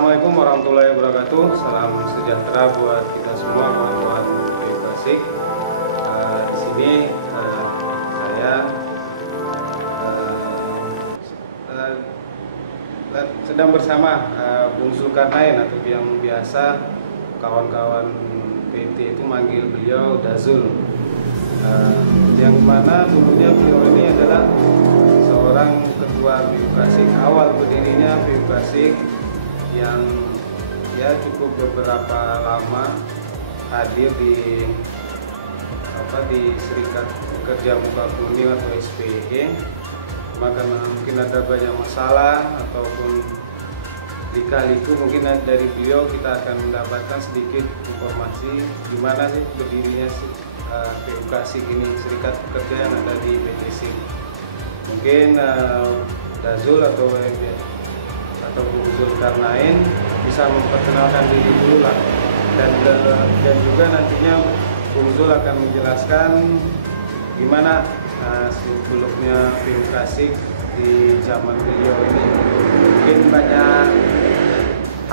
Assalamualaikum warahmatullahi wabarakatuh. Salam sejahtera buat kita semua, kawan-kawan PU Klasik. Di sini saya sedang bersama Bung Zulkarnain, atau yang biasa kawan-kawan PT itu manggil beliau Dazul. Yang mana dulunya beliau ini adalah seorang ketua PU Klasik, awal berdirinya PU Klasik, yang ya cukup beberapa lama hadir di Serikat Pekerja Muka Kuning atau SPE. Karena mungkin ada banyak masalah ataupun lika-liku, mungkin dari beliau kita akan mendapatkan sedikit informasi gimana sih berdirinya PU Klasik ini, Serikat Pekerja yang ada di PT SIM. Mungkin Dazul atau Bung Zulkarnain bisa memperkenalkan diri dulu lah, dan juga nantinya Bung Zul akan menjelaskan gimana sebelumnya PU Klasik di zaman beliau ini. Mungkin banyak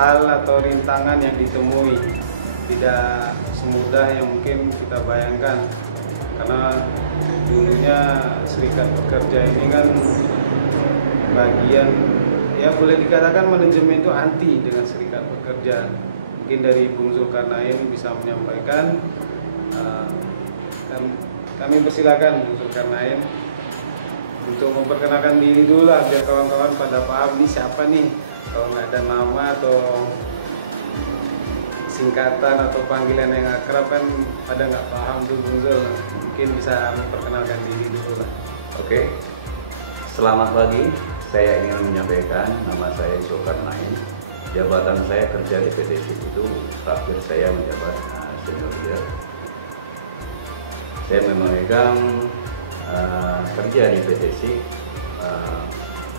hal atau rintangan yang ditemui, tidak semudah yang mungkin kita bayangkan, karena dulunya Serikat Pekerja ini kan bagian, ya boleh dikatakan manajemen itu anti dengan Serikat Pekerja. Mungkin dari Bung Zulkarnain bisa menyampaikan. Kami persilakan Bung Zulkarnain untuk memperkenalkan diri dulu lah, biar kawan-kawan pada paham nih siapa nih. Kalau nggak ada nama atau singkatan atau panggilan yang akrab kan pada nggak paham tuh Bung Zul. Mungkin bisa memperkenalkan diri dulu lah. Oke, selamat pagi. Saya ingin menyampaikan nama saya Zulkarnain. Jabatan saya kerja di PT SIM itu terakhir saya menjabat senior leader. Saya memegang kerja di PT SIM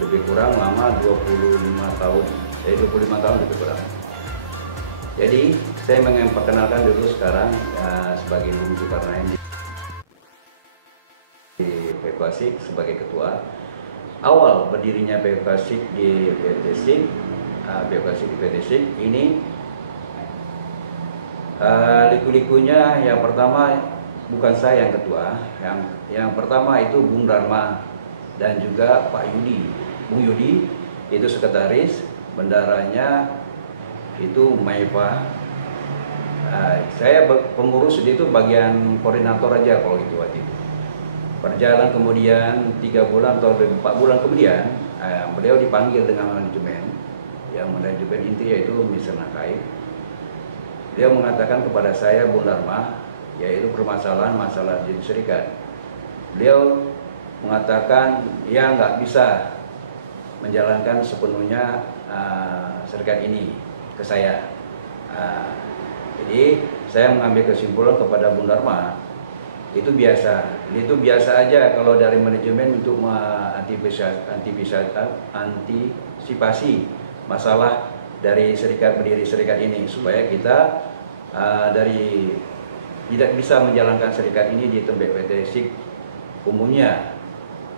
lebih kurang lama 25 tahun. 25 tahun lebih kurang. Jadi saya ingin memperkenalkan dulu sekarang sebagai Bung Zulkarnain di PU Klasik sebagai ketua. Awal berdirinya PU Klasik di PT SIM, PU Klasik di PT SIM ini liku-likunya yang pertama bukan saya yang ketua, yang pertama itu Bung Dharma dan juga Pak Yudi. Bung Yudi itu sekretaris, bendaranya itu Maipa. Saya pengurus itu bagian koordinator aja kalau itu waktu itu. Berjalan kemudian 3 bulan atau 4 bulan kemudian beliau dipanggil dengan manajemen, yang manajemen inti yaitu Mr. Nakai. Beliau mengatakan kepada saya, Bung Dharma, yaitu masalah di serikat. Beliau mengatakan ya nggak bisa menjalankan sepenuhnya serikat ini ke saya. Jadi saya mengambil kesimpulan kepada Bung Dharma, itu biasa aja kalau dari manajemen untuk antisipasi masalah dari berdiri serikat ini, supaya kita dari tidak bisa menjalankan serikat ini di tempat PT SIM umumnya.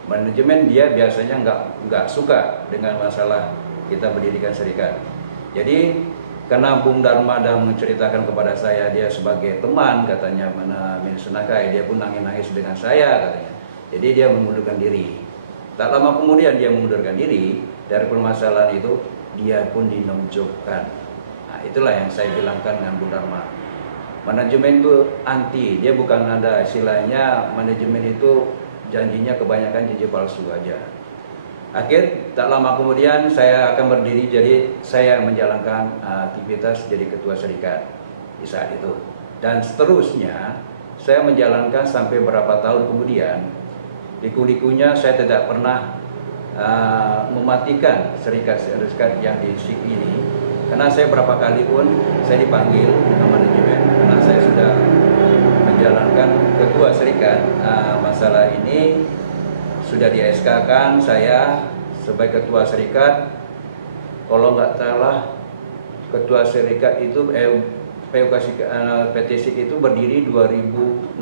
Manajemen dia biasanya nggak suka dengan masalah kita berdirikan serikat. Jadi karena Bung Dharma dan menceritakan kepada saya, dia sebagai teman katanya Minister Nakai, dia pun nangis-nangis dengan saya katanya. Jadi dia mengundurkan diri. Tak lama kemudian dia mengundurkan diri dari permasalahan itu, dia pun dinonjolkan. Nah, itulah yang saya bilangkan dengan Bung Dharma. Manajemen itu anti, dia bukan ada istilahnya manajemen itu janjinya kebanyakan janji palsu aja. Tak lama kemudian saya akan berdiri, jadi saya menjalankan aktivitas jadi ketua serikat di saat itu. Dan seterusnya saya menjalankan sampai berapa tahun kemudian. Liku-likunya saya tidak pernah mematikan serikat yang di SIM ini, karena saya berapa kali pun saya dipanggil dengan manajemen, karena saya sudah menjalankan ketua serikat. Masalah ini sudah di SK-kan saya sebagai ketua serikat. Kalau nggak salah ketua serikat itu PU Klasik PT SIM itu berdiri 2006.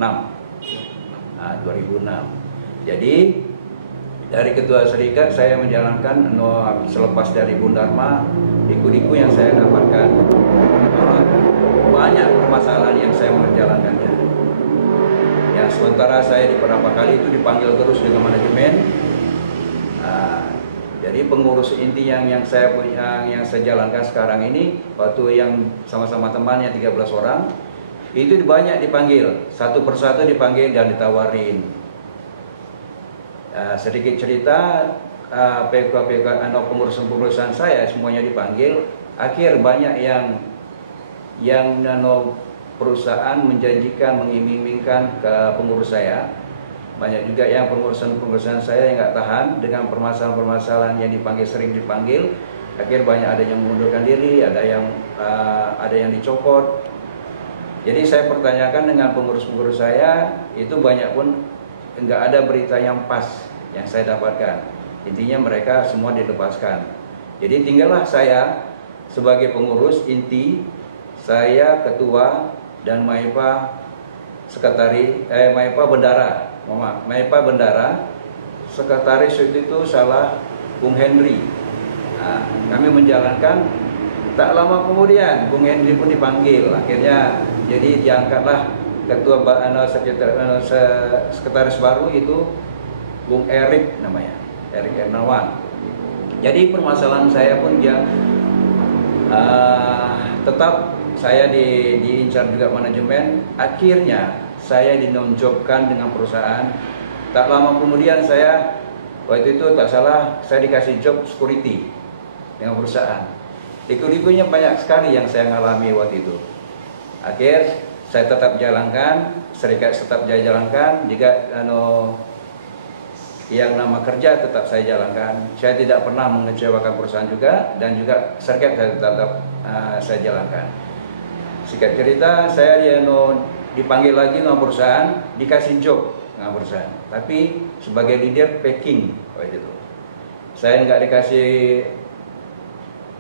2006. Jadi dari ketua serikat saya menjalankan selepas dari Bung Dharma liku-liku yang saya dapatkan, banyak permasalahan yang saya menjalankannya. Ya, sementara saya di beberapa kali itu dipanggil terus dengan manajemen. Jadi pengurus inti yang saya punya, yang saya jalankan sekarang ini, waktu yang sama-sama temannya 13 orang, itu banyak dipanggil, satu persatu dipanggil dan ditawarin. Sedikit cerita, pengurusan saya semuanya dipanggil. Akhir banyak yang perusahaan menjanjikan, mengiming-imingkan ke pengurus saya. Banyak juga yang pengurusan saya yang nggak tahan dengan permasalahan-permasalahan yang dipanggil, sering dipanggil. Akhir banyak ada yang mengundurkan diri, ada yang dicopot. Jadi saya pertanyakan dengan pengurus-pengurus saya, itu banyak pun nggak ada berita yang pas yang saya dapatkan. Intinya mereka semua dilepaskan. Jadi tinggallah saya sebagai pengurus inti, saya ketua dan Maipa Maipa bendara, sekretaris itu salah Bung Henry. Kami menjalankan. Tak lama kemudian Bung Henry pun dipanggil. Akhirnya jadi diangkatlah ketua sekretaris baru itu Bung Erik namanya, Erik Ernawan. Jadi permasalahan saya pun tetap saya diincar juga manajemen. Akhirnya saya dinonjobkan dengan perusahaan. Tak lama kemudian saya, waktu itu tak salah, saya dikasih job security dengan perusahaan. Liku-likunya banyak sekali yang saya ngalami waktu itu. Akhir saya tetap jalankan, serikat tetap saya jalankan, juga yang nama kerja tetap saya jalankan. Saya tidak pernah mengecewakan perusahaan juga, dan juga serikat saya tetap saya jalankan. Singkat cerita, saya dipanggil lagi dengan perusahaan, dikasih job dengan perusahaan, tapi sebagai leader packing waktu itu. Saya nggak dikasih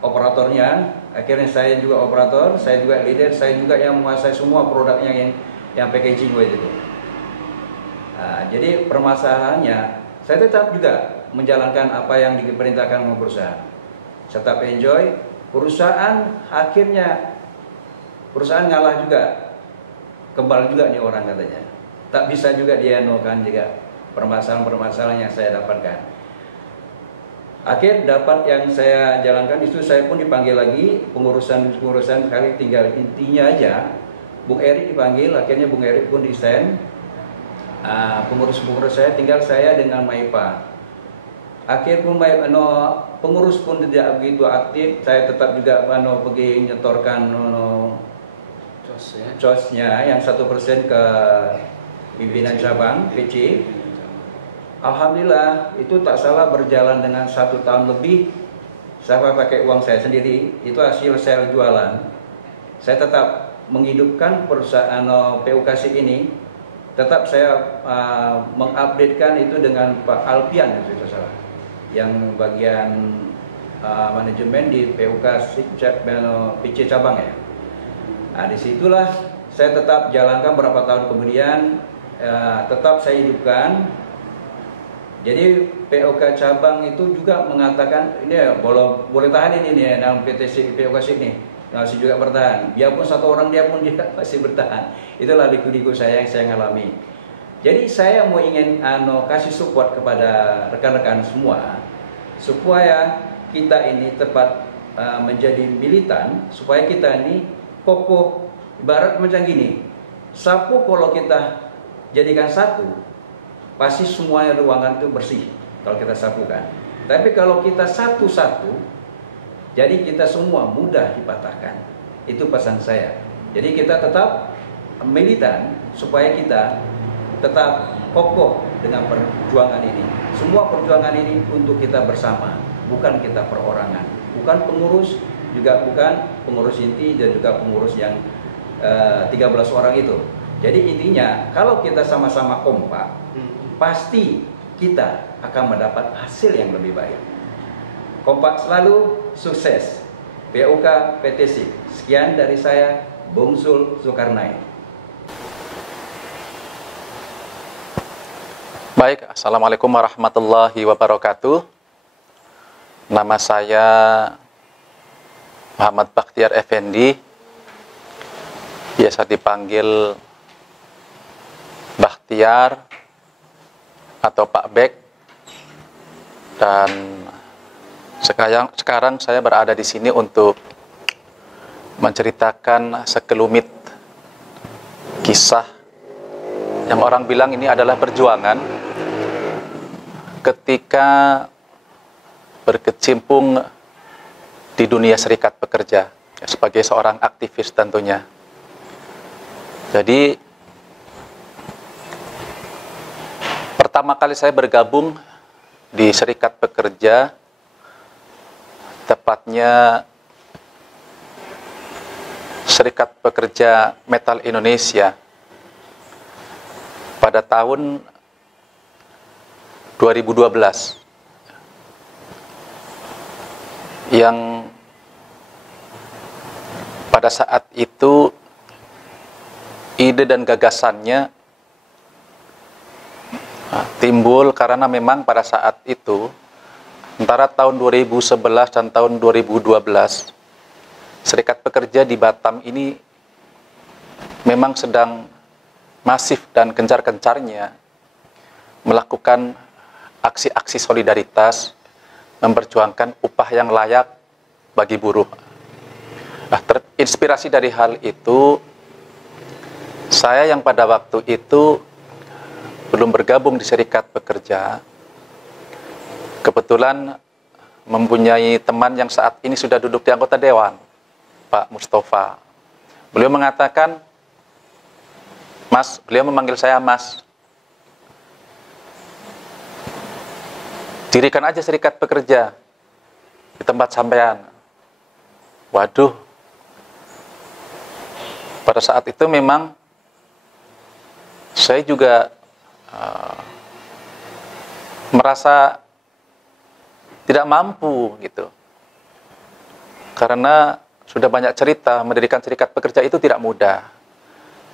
operatornya. Akhirnya saya juga operator, saya juga leader, saya juga yang menguasai semua produknya yang packaging waktu itu. Jadi permasalahannya, saya tetap juga menjalankan apa yang diperintahkan oleh perusahaan. Saya tetap enjoy. Perusahaan ngalah juga, kebal juga nih orang katanya. Tak bisa juga dianukan juga permasalahan-permasalahan yang saya dapatkan. Akhir dapat yang saya jalankan itu, saya pun dipanggil lagi pengurusan kali, tinggal intinya aja Bung Erik dipanggil. Akhirnya Bung Erik pun resign. Pengurus saya tinggal saya dengan Maipa. Akhir pun pengurus pun tidak begitu aktif. Saya tetap juga pergi nyetorkan cosnya yang 1% ke pimpinan cabang PC. Alhamdulillah itu tak salah berjalan dengan 1 tahun lebih. Saya pakai uang saya sendiri, itu hasil saya jualan. Saya tetap menghidupkan perusahaan PUK SIK ini. Tetap saya mengupdatekan itu dengan Pak Alpian, itu salah, yang bagian manajemen di PUK SIK PC cabang ya. Disitulah saya tetap jalankan berapa tahun kemudian, tetap saya hidupkan. Jadi POK cabang itu juga mengatakan ini ya, boleh tahan ini nih dalam PT SIK, POK SIK nih masih juga bertahan. Biarpun 1 orang dia pun dia masih bertahan. Itulah liku-liku saya yang saya ngalami. Jadi saya mau ingin kasih support kepada rekan-rekan semua supaya kita ini tepat menjadi militan, supaya kita ini kokoh. Ibarat macam gini, sapu kalau kita jadikan satu, pasti semuanya ruangan itu bersih kalau kita sapukan. Tapi kalau kita satu-satu, jadi kita semua mudah dipatahkan. Itu pesan saya. Jadi kita tetap militan supaya kita tetap kokoh dengan perjuangan ini. Semua perjuangan ini untuk kita bersama, bukan kita perorangan. Bukan pengurus, juga bukan pengurus inti, dan juga pengurus yang 13 orang itu. Jadi intinya, kalau kita sama-sama kompak, pasti kita akan mendapat hasil yang lebih baik. Kompak selalu, sukses. PUK PT SIK. Sekian dari saya, Bung Zulkarnain. Baik, Assalamualaikum warahmatullahi wabarakatuh. Nama saya Muhammad Bakhtiar Effendi, biasa dipanggil Bakhtiar atau Pak Bek, dan sekarang saya berada di sini untuk menceritakan sekelumit kisah yang orang bilang ini adalah perjuangan ketika berkecimpung di dunia serikat pekerja sebagai seorang aktivis tentunya. Jadi pertama kali saya bergabung di serikat pekerja, tepatnya Serikat Pekerja Metal Indonesia, pada tahun 2012, yang pada saat itu ide dan gagasannya timbul karena memang pada saat itu antara tahun 2011 dan tahun 2012 Serikat Pekerja di Batam ini memang sedang masif dan gencar-gencarnya melakukan aksi-aksi solidaritas, memperjuangkan upah yang layak bagi buruh. Nah, terinspirasi dari hal itu, saya yang pada waktu itu belum bergabung di Serikat Pekerja, kebetulan mempunyai teman yang saat ini sudah duduk di anggota Dewan, Pak Mustafa. Beliau mengatakan, Mas, beliau memanggil saya Mas, dirikan aja Serikat Pekerja di tempat sampean. Waduh, pada saat itu memang saya juga merasa tidak mampu gitu, karena sudah banyak cerita mendirikan serikat pekerja itu tidak mudah,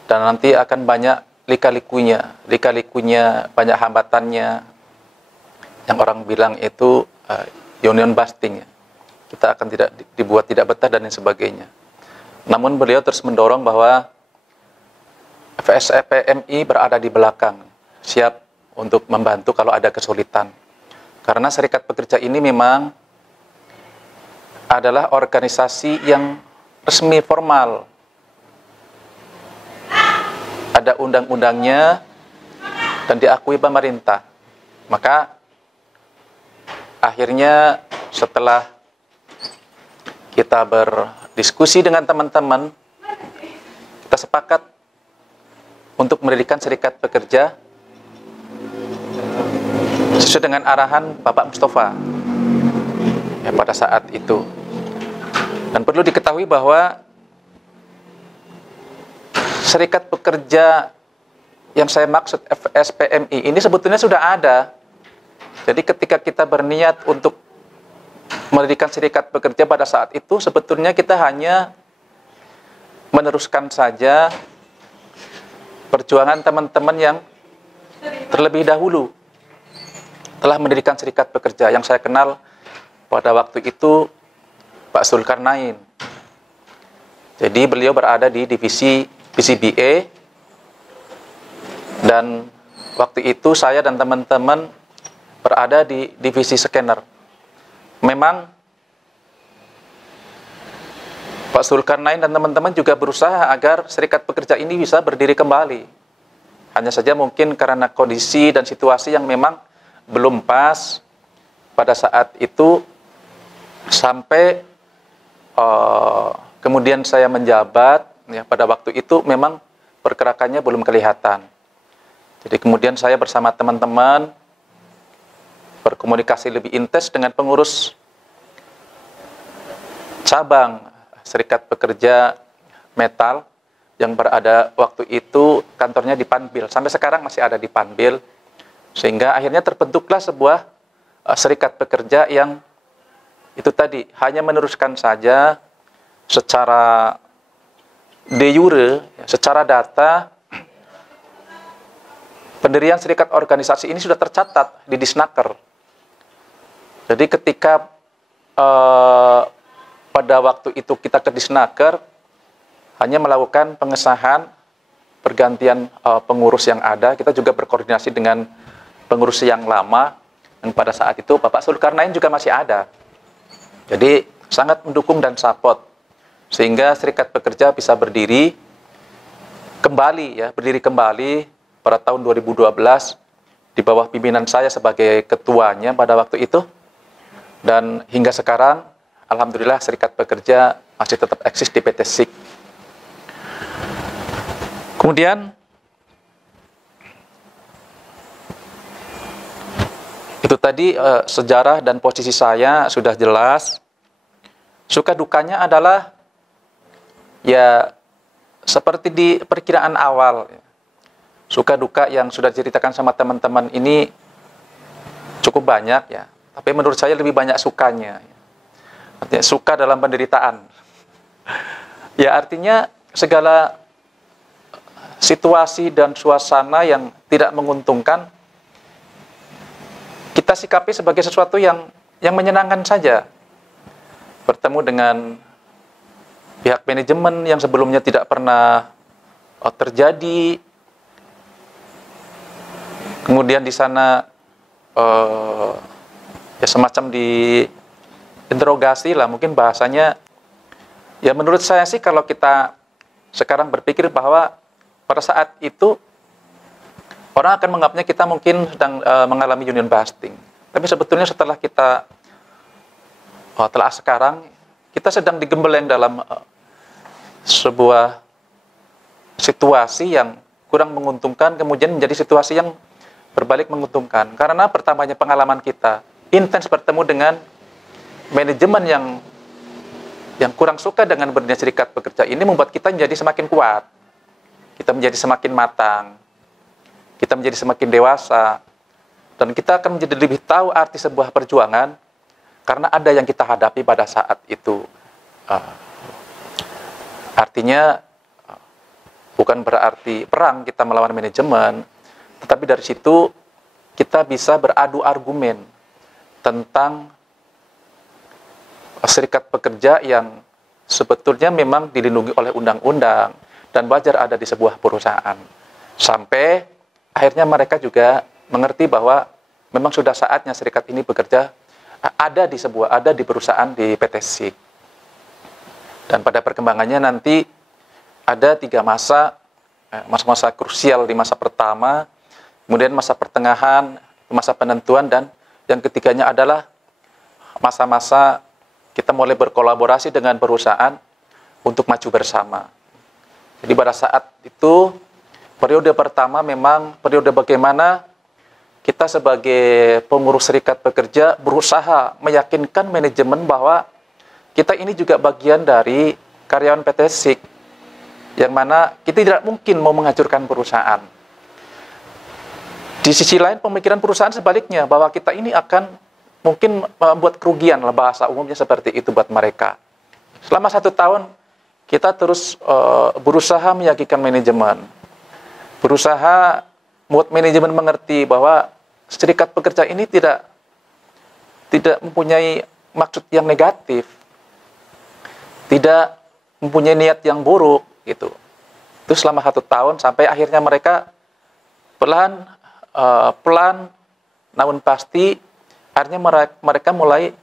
dan nanti akan banyak lika-likunya, banyak hambatannya, yang orang bilang itu union busting, kita akan dibuat tidak betah dan lain sebagainya. Namun beliau terus mendorong bahwa FSPMI berada di belakang, siap untuk membantu kalau ada kesulitan. Karena serikat pekerja ini memang adalah organisasi yang resmi formal. Ada undang-undangnya dan diakui pemerintah. Maka akhirnya setelah kita berdiskusi dengan teman-teman, kita sepakat untuk mendirikan serikat pekerja sesuai dengan arahan Bapak Mustafa ya, pada saat itu. Dan perlu diketahui bahwa serikat pekerja yang saya maksud FSPMI ini sebetulnya sudah ada. Jadi ketika kita berniat untuk mendirikan serikat pekerja pada saat itu, sebetulnya kita hanya meneruskan saja perjuangan teman-teman yang terlebih dahulu telah mendirikan serikat pekerja. Yang saya kenal pada waktu itu Pak Zulkarnain. Jadi beliau berada di divisi PCBA, dan waktu itu saya dan teman-teman berada di divisi scanner. Memang Pak Zulkarnain dan teman-teman juga berusaha agar serikat pekerja ini bisa berdiri kembali. Hanya saja mungkin karena kondisi dan situasi yang memang belum pas pada saat itu, sampai kemudian saya menjabat ya, pada waktu itu memang pergerakannya belum kelihatan. Jadi kemudian saya bersama teman-teman berkomunikasi lebih intens dengan pengurus cabang Serikat Pekerja Metal yang berada waktu itu kantornya di Panbil. Sampai sekarang masih ada di Panbil. Sehingga akhirnya terbentuklah sebuah serikat pekerja yang itu tadi hanya meneruskan saja secara de jure, secara data, pendirian serikat organisasi ini sudah tercatat di Disnaker. Jadi ketika pada waktu itu kita ke Disnaker hanya melakukan pengesahan pergantian pengurus yang ada. Kita juga berkoordinasi dengan pengurus yang lama, dan pada saat itu Bapak Zulkarnain juga masih ada. Jadi sangat mendukung dan support sehingga Serikat Pekerja bisa berdiri kembali pada tahun 2012 di bawah pimpinan saya sebagai ketuanya pada waktu itu, dan hingga sekarang alhamdulillah Serikat Pekerja masih tetap eksis di PT SIK. Kemudian itu tadi sejarah dan posisi saya sudah jelas. Suka dukanya adalah ya seperti di perkiraan awal. Suka duka yang sudah diceritakan sama teman-teman ini cukup banyak ya. Tapi menurut saya lebih banyak sukanya. Artinya suka dalam penderitaan. Ya artinya segala situasi dan suasana yang tidak menguntungkan kita sikapi sebagai sesuatu yang menyenangkan saja. Bertemu dengan pihak manajemen yang sebelumnya tidak pernah terjadi, kemudian di sana ya semacam diinterogasi lah mungkin bahasanya. Ya menurut saya sih kalau kita sekarang berpikir bahwa pada saat itu orang akan menganggapnya kita mungkin sedang mengalami union busting. Tapi sebetulnya setelah kita telah sekarang kita sedang digembeleng dalam sebuah situasi yang kurang menguntungkan, kemudian menjadi situasi yang berbalik menguntungkan. Karena pertamanya pengalaman kita intens bertemu dengan manajemen yang kurang suka dengan berdirinya Serikat Pekerja ini, membuat kita menjadi semakin kuat. Kita menjadi semakin matang, kita menjadi semakin dewasa, dan kita akan menjadi lebih tahu arti sebuah perjuangan karena ada yang kita hadapi pada saat itu. Artinya bukan berarti perang kita melawan manajemen, tetapi dari situ kita bisa beradu argumen tentang Serikat Pekerja yang sebetulnya memang dilindungi oleh undang-undang dan wajar ada di sebuah perusahaan. Sampai akhirnya mereka juga mengerti bahwa memang sudah saatnya serikat ini bekerja ada di perusahaan di PT SIK. Dan pada perkembangannya nanti ada 3 masa krusial di masa pertama, kemudian masa pertengahan, masa penentuan, dan yang ketiganya adalah masa-masa kita mulai berkolaborasi dengan perusahaan untuk maju bersama. Jadi pada saat itu, periode pertama memang periode bagaimana kita sebagai pengurus Serikat Pekerja berusaha meyakinkan manajemen bahwa kita ini juga bagian dari karyawan PT SIK, yang mana kita tidak mungkin mau menghancurkan perusahaan. Di sisi lain pemikiran perusahaan sebaliknya, bahwa kita ini akan mungkin membuat kerugian, lah bahasa umumnya seperti itu buat mereka. Selama 1 tahun, kita terus berusaha meyakinkan manajemen, berusaha membuat manajemen mengerti bahwa Serikat Pekerja ini tidak mempunyai maksud yang negatif, tidak mempunyai niat yang buruk gitu. Itu selama 1 tahun sampai akhirnya mereka pelan namun pasti akhirnya mereka mulai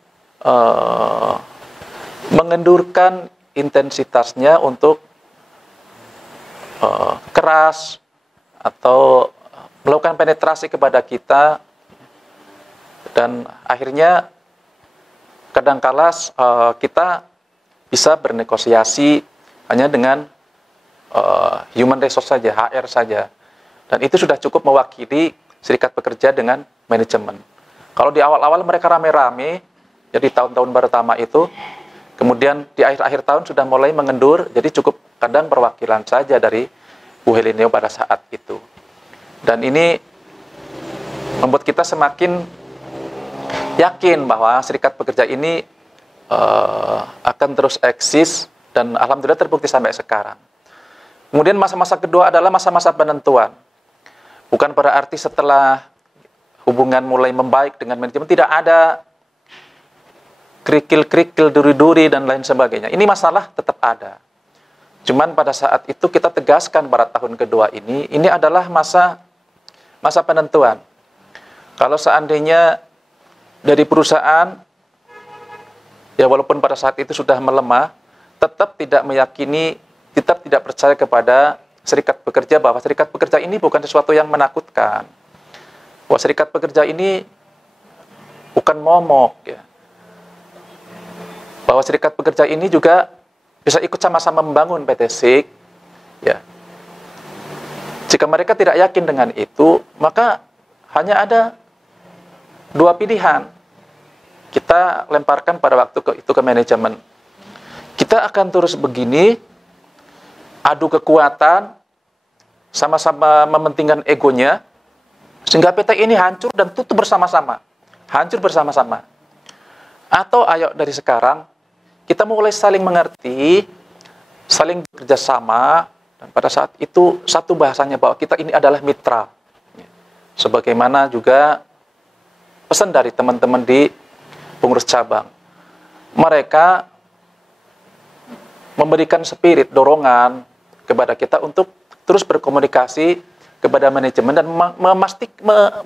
mengendurkan intensitasnya untuk keras atau melakukan penetrasi kepada kita, dan akhirnya kadangkala kita bisa bernegosiasi hanya dengan human resource saja, HR saja, dan itu sudah cukup mewakili Serikat Pekerja dengan manajemen. Kalau di awal-awal mereka rame-rame, jadi tahun-tahun pertama itu, kemudian di akhir-akhir tahun sudah mulai mengendur, jadi cukup kadang perwakilan saja dari Bu Helineo pada saat itu. Dan ini membuat kita semakin yakin bahwa Serikat Pekerja ini akan terus eksis, dan alhamdulillah terbukti sampai sekarang. Kemudian masa-masa kedua adalah masa-masa penentuan. Bukan berarti setelah hubungan mulai membaik dengan manajemen tidak ada kerikil-kerikil, duri-duri, dan lain sebagainya. Ini masalah tetap ada. Cuman pada saat itu kita tegaskan pada tahun kedua ini adalah masa penentuan. Kalau seandainya dari perusahaan, ya walaupun pada saat itu sudah melemah, tetap tidak meyakini, tetap tidak percaya kepada serikat pekerja, bahwa serikat pekerja ini bukan sesuatu yang menakutkan. Bahwa serikat pekerja ini bukan momok, ya. Bahwa serikat pekerja ini juga bisa ikut sama-sama membangun PT SIG, ya. Jika mereka tidak yakin dengan itu, maka hanya ada dua pilihan. Kita lemparkan pada waktu ke manajemen. Kita akan terus begini, adu kekuatan, sama-sama mementingkan egonya, sehingga PT ini hancur dan tutup bersama-sama. Hancur bersama-sama. Atau ayo dari sekarang, kita mulai saling mengerti, saling bekerja sama, dan pada saat itu satu bahasanya bahwa kita ini adalah mitra. Sebagaimana juga pesan dari teman-teman di pengurus cabang. Mereka memberikan spirit, dorongan kepada kita untuk terus berkomunikasi kepada manajemen dan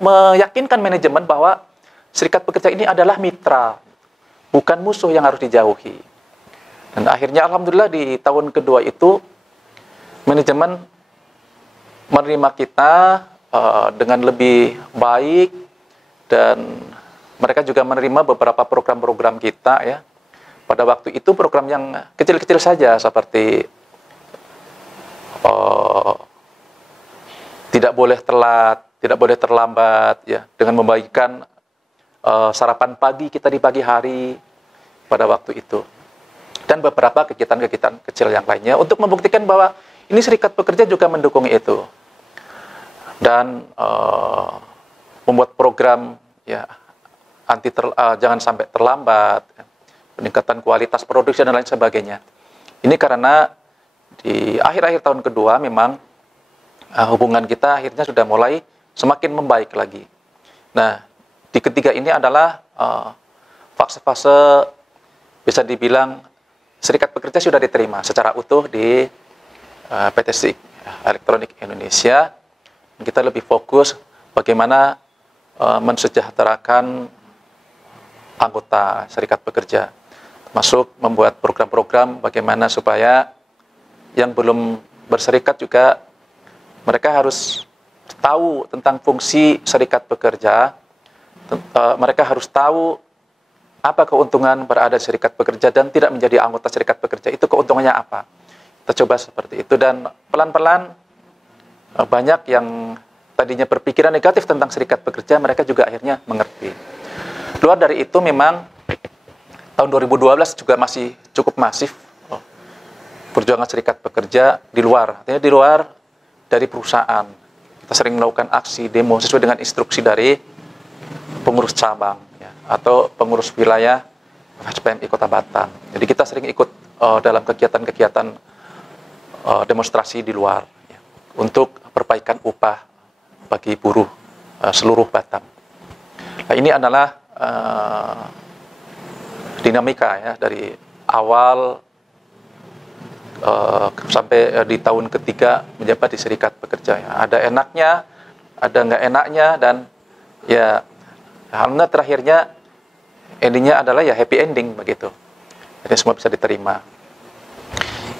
meyakinkan manajemen bahwa serikat pekerja ini adalah mitra, bukan musuh yang harus dijauhi. Dan akhirnya alhamdulillah di tahun kedua itu manajemen menerima kita dengan lebih baik, dan mereka juga menerima beberapa program-program kita, ya. Pada waktu itu program yang kecil-kecil saja, seperti tidak boleh telat, tidak boleh terlambat, ya, dengan membagikan sarapan pagi kita di pagi hari pada waktu itu. Dan beberapa kegiatan-kegiatan kecil yang lainnya untuk membuktikan bahwa ini serikat pekerja juga mendukung itu. Dan membuat program, ya, jangan sampai terlambat, peningkatan kualitas produksi dan lain sebagainya. Ini karena di akhir-akhir tahun kedua memang hubungan kita akhirnya sudah mulai semakin membaik lagi. Nah, di ketiga ini adalah fase-fase bisa dibilang serikat pekerja sudah diterima secara utuh di PT SIG Elektronik Indonesia. Kita lebih fokus bagaimana mensejahterakan anggota serikat pekerja, termasuk membuat program-program bagaimana supaya yang belum berserikat juga mereka harus tahu tentang fungsi serikat pekerja. Mereka harus tahu apa keuntungan berada di serikat pekerja dan tidak menjadi anggota serikat pekerja. Itu keuntungannya apa? Kita coba seperti itu, dan pelan-pelan banyak yang tadinya berpikiran negatif tentang serikat pekerja, mereka juga akhirnya mengerti. Luar dari itu memang tahun 2012 juga masih cukup masif perjuangan serikat pekerja di luar, artinya di luar dari perusahaan. Kita sering melakukan aksi, demo sesuai dengan instruksi dari pengurus cabang, ya, atau pengurus wilayah HPMI Kota Batam. Jadi kita sering ikut dalam kegiatan-kegiatan demonstrasi di luar, ya, untuk perbaikan upah bagi buruh seluruh Batam. Nah, ini adalah dinamika, ya, dari awal sampai di tahun ketiga menjabat di serikat pekerja. Ya. Ada enaknya, ada nggak enaknya, dan ya alhamdulillah terakhirnya endingnya adalah ya happy ending begitu. Jadi semua bisa diterima.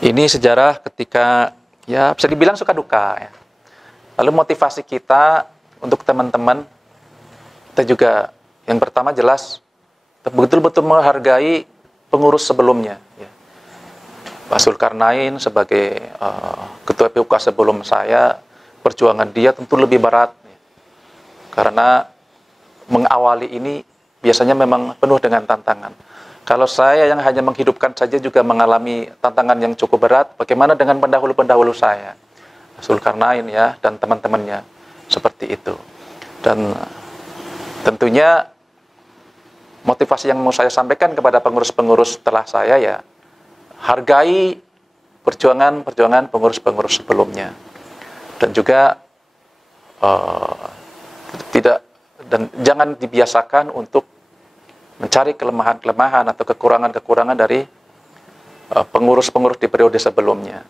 Ini sejarah ketika ya bisa dibilang suka duka, ya. Lalu motivasi kita untuk teman-teman, kita juga yang pertama jelas betul-betul menghargai pengurus sebelumnya, ya. Pak Zulkarnain sebagai ketua PUK sebelum saya, perjuangan dia tentu lebih berat, ya. Karena mengawali ini biasanya memang penuh dengan tantangan. Kalau saya yang hanya menghidupkan saja juga mengalami tantangan yang cukup berat, bagaimana dengan pendahulu-pendahulu saya, Zulkarnain, ya, dan teman-temannya seperti itu. Dan tentunya motivasi yang mau saya sampaikan kepada pengurus-pengurus setelah saya, ya, hargai perjuangan pengurus-pengurus sebelumnya, dan juga tidak, dan jangan dibiasakan untuk mencari kelemahan-kelemahan atau kekurangan-kekurangan dari pengurus-pengurus di periode sebelumnya.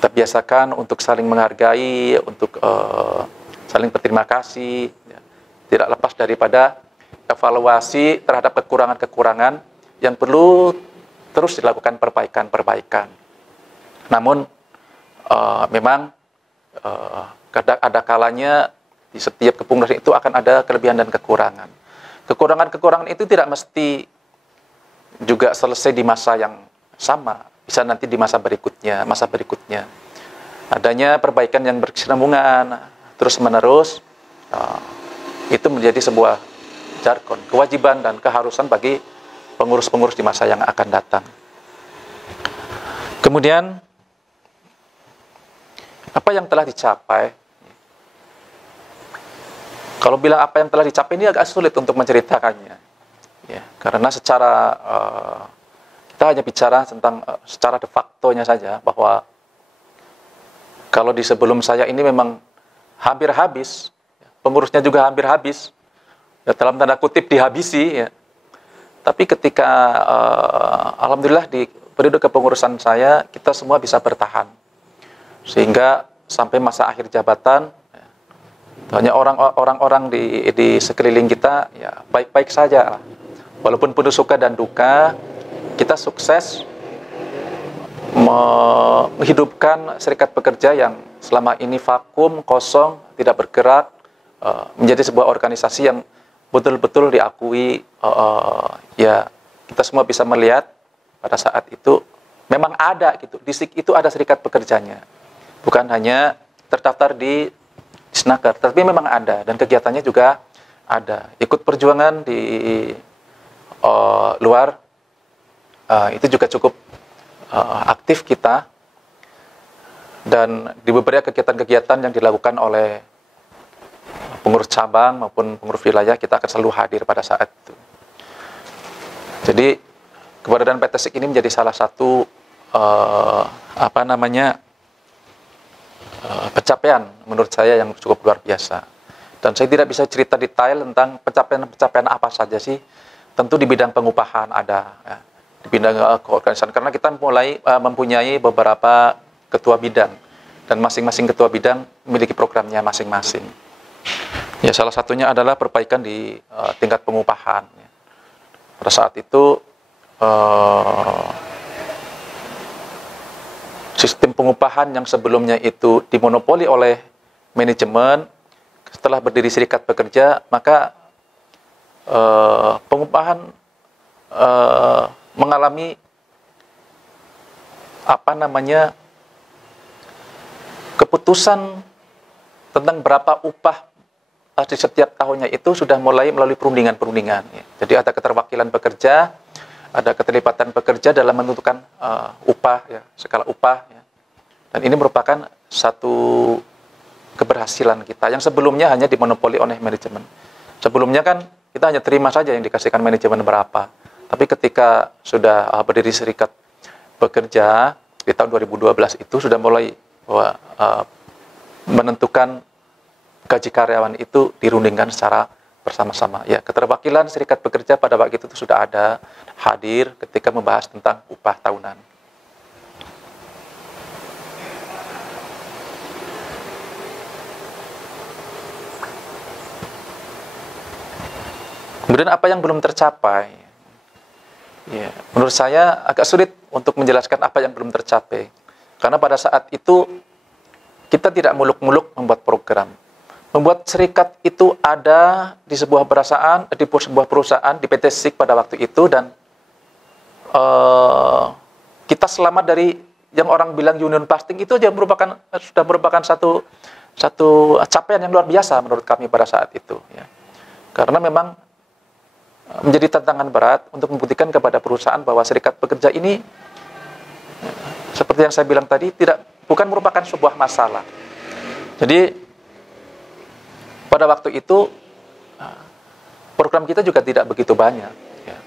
Kita biasakan untuk saling menghargai, untuk saling berterima kasih, ya. Tidak lepas daripada evaluasi terhadap kekurangan-kekurangan yang perlu terus dilakukan perbaikan-perbaikan. Namun memang ada kalanya di setiap kepengurusan itu akan ada kelebihan dan kekurangan. Kekurangan-kekurangan itu tidak mesti juga selesai di masa yang sama, bisa nanti di masa berikutnya. Adanya perbaikan yang berkesinambungan terus-menerus, itu menjadi sebuah jargon, kewajiban dan keharusan bagi pengurus-pengurus di masa yang akan datang. Kemudian, apa yang telah dicapai? Kalau bilang apa yang telah dicapai ini agak sulit untuk menceritakannya, ya, karena secara kita hanya bicara tentang secara de facto-nya saja, bahwa kalau di sebelum saya ini memang hampir habis, pengurusnya juga hampir habis, ya, dalam tanda kutip dihabisi, ya. Tapi ketika alhamdulillah di periode kepengurusan saya, kita semua bisa bertahan sehingga sampai masa akhir jabatan, ya, hanya orang-orang di sekeliling kita ya baik-baik saja, walaupun penuh suka dan duka. Kita sukses menghidupkan serikat pekerja yang selama ini vakum, kosong, tidak bergerak, menjadi sebuah organisasi yang betul-betul diakui. Ya, kita semua bisa melihat pada saat itu memang ada gitu, di SIK itu ada serikat pekerjanya, bukan hanya terdaftar di Snaker, tapi memang ada dan kegiatannya juga ada. Ikut perjuangan di luar, itu juga cukup aktif kita, dan di beberapa kegiatan-kegiatan yang dilakukan oleh pengurus cabang maupun pengurus wilayah, kita akan selalu hadir pada saat itu. Jadi keberadaan PT SIK ini menjadi salah satu pencapaian menurut saya yang cukup luar biasa. Dan saya tidak bisa cerita detail tentang pencapaian apa saja sih. Tentu di bidang pengupahan ada, ya, di bidang keorganisasian, karena kita mempunyai beberapa ketua bidang, dan masing-masing ketua bidang memiliki programnya masing-masing. Ya, salah satunya adalah perbaikan di tingkat pengupahan. Ya. Pada saat itu sistem pengupahan yang sebelumnya itu dimonopoli oleh manajemen, setelah berdiri serikat pekerja, maka pengupahan mengalami keputusan tentang berapa upah di setiap tahunnya itu sudah mulai melalui perundingan-perundingan. Ya. Jadi ada keterwakilan pekerja, ada keterlibatan pekerja dalam menentukan upah, ya, skala upah. Ya. Dan ini merupakan satu keberhasilan kita yang sebelumnya hanya dimonopoli oleh manajemen. Sebelumnya kan kita hanya terima saja yang dikasihkan manajemen berapa. Tapi ketika sudah berdiri serikat pekerja di tahun 2012 itu sudah mulai menentukan gaji karyawan itu dirundingkan secara bersama-sama. Ya, keterwakilan serikat pekerja pada waktu itu sudah ada hadir ketika membahas tentang upah tahunan. Kemudian apa yang belum tercapai? Ya, menurut saya agak sulit untuk menjelaskan apa yang belum tercapai. Karena pada saat itu kita tidak muluk-muluk membuat program. Membuat serikat itu ada di sebuah perusahaan, di PT SIK pada waktu itu, dan kita selamat dari yang orang bilang union busting itu sudah merupakan satu capaian yang luar biasa menurut kami pada saat itu. Ya. Karena memang menjadi tantangan berat untuk membuktikan kepada perusahaan bahwa serikat pekerja ini, seperti yang saya bilang tadi, bukan merupakan sebuah masalah. Jadi pada waktu itu program kita juga tidak begitu banyak, ya.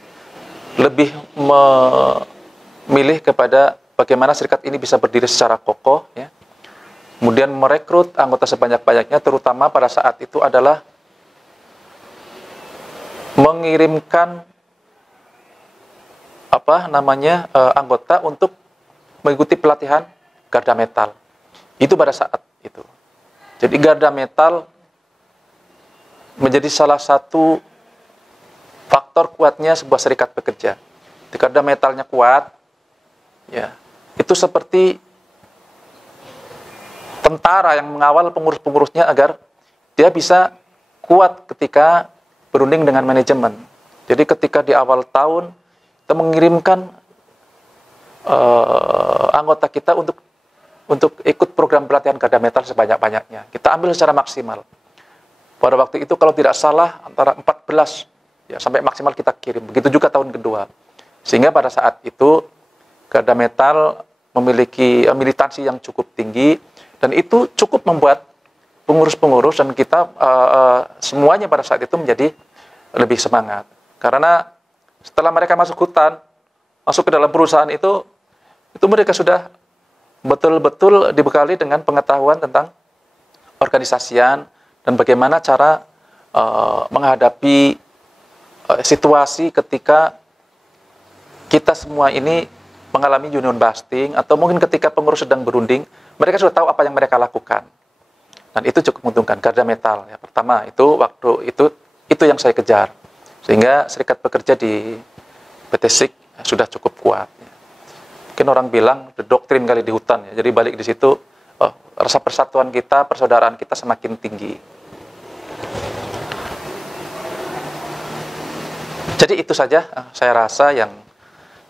Lebih memilih kepada bagaimana serikat ini bisa berdiri secara kokoh, ya. Kemudian merekrut anggota sebanyak-banyaknya, terutama pada saat itu adalah mengirimkan anggota untuk mengikuti pelatihan garda metal. Itu pada saat itu. Jadi garda metal menjadi salah satu faktor kuatnya sebuah serikat pekerja. Di garda metalnya kuat, ya, itu seperti tentara yang mengawal pengurus-pengurusnya agar dia bisa kuat ketika berunding dengan manajemen. Jadi ketika di awal tahun kita mengirimkan anggota kita untuk ikut program pelatihan garda metal sebanyak-banyaknya. Kita ambil secara maksimal. Pada waktu itu kalau tidak salah antara 14 ya sampai maksimal kita kirim. Begitu juga tahun kedua. Sehingga pada saat itu garda metal memiliki militansi yang cukup tinggi dan itu cukup membuat pengurus-pengurus dan kita semuanya pada saat itu menjadi lebih semangat. Karena setelah mereka masuk hutan, masuk ke dalam perusahaan itu mereka sudah betul-betul dibekali dengan pengetahuan tentang organisasian dan bagaimana cara menghadapi situasi ketika kita semua ini mengalami union busting atau mungkin ketika pengurus sedang berunding, mereka sudah tahu apa yang mereka lakukan. Dan itu cukup menguntungkan. Garda metal ya pertama itu waktu itu yang saya kejar. Sehingga serikat pekerja di PT SIG sudah cukup kuat. Mungkin orang bilang the doktrin kali di hutan ya. Jadi balik di situ rasa persatuan kita, persaudaraan kita semakin tinggi. Jadi itu saja saya rasa yang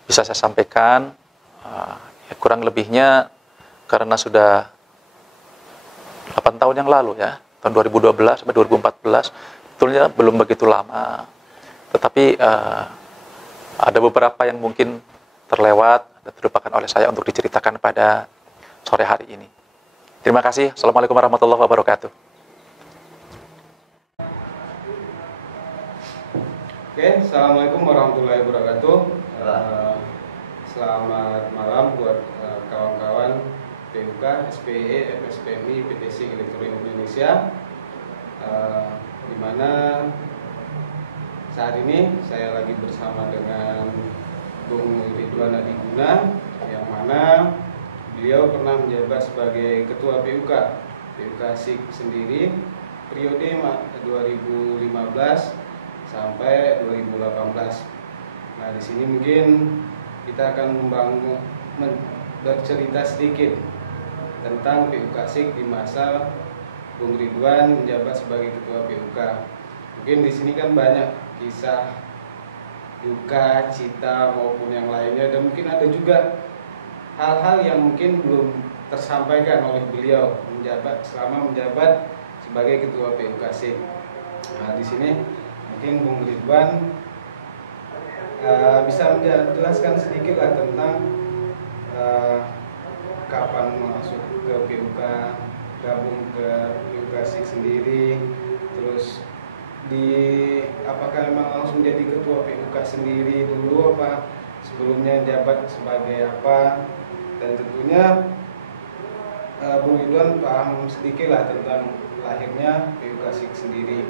bisa saya sampaikan. Ya, kurang lebihnya karena sudah 8 tahun yang lalu ya, tahun 2012 sampai 2014, betulnya belum begitu lama. Tetapi ada beberapa yang mungkin terlewat dan terlupakan oleh saya untuk diceritakan pada sore hari ini. Terima kasih. Assalamualaikum warahmatullahi wabarakatuh. Oke, Assalamualaikum warahmatullahi wabarakatuh. Selamat malam buat kawan-kawan PUK, SPE, FSPMI, PT SIG Elektronik Indonesia, di mana saat ini saya lagi bersama dengan Bung Ridwan Adiguna, yang mana beliau pernah menjabat sebagai Ketua PUK SIG sendiri periode 2015 sampai 2018. Nah, di sini mungkin kita akan bercerita sedikit tentang PUK SIG di masa Bung Ridwan menjabat sebagai Ketua PUK. Mungkin di sini kan banyak kisah duka, cita maupun yang lainnya, dan mungkin ada juga hal-hal yang mungkin belum tersampaikan oleh beliau selama menjabat sebagai Ketua PUK SIG. Nah, di sini mungkin Bung Ridwan bisa menjelaskan sedikit lah tentang kapan masuk ke PUK, gabung ke PUK SIG sendiri, terus apakah memang langsung jadi ketua PUK sendiri dulu, apa sebelumnya jabat sebagai apa, dan tentunya Bung Ridwan paham sedikit lah tentang lahirnya PUK SIG sendiri,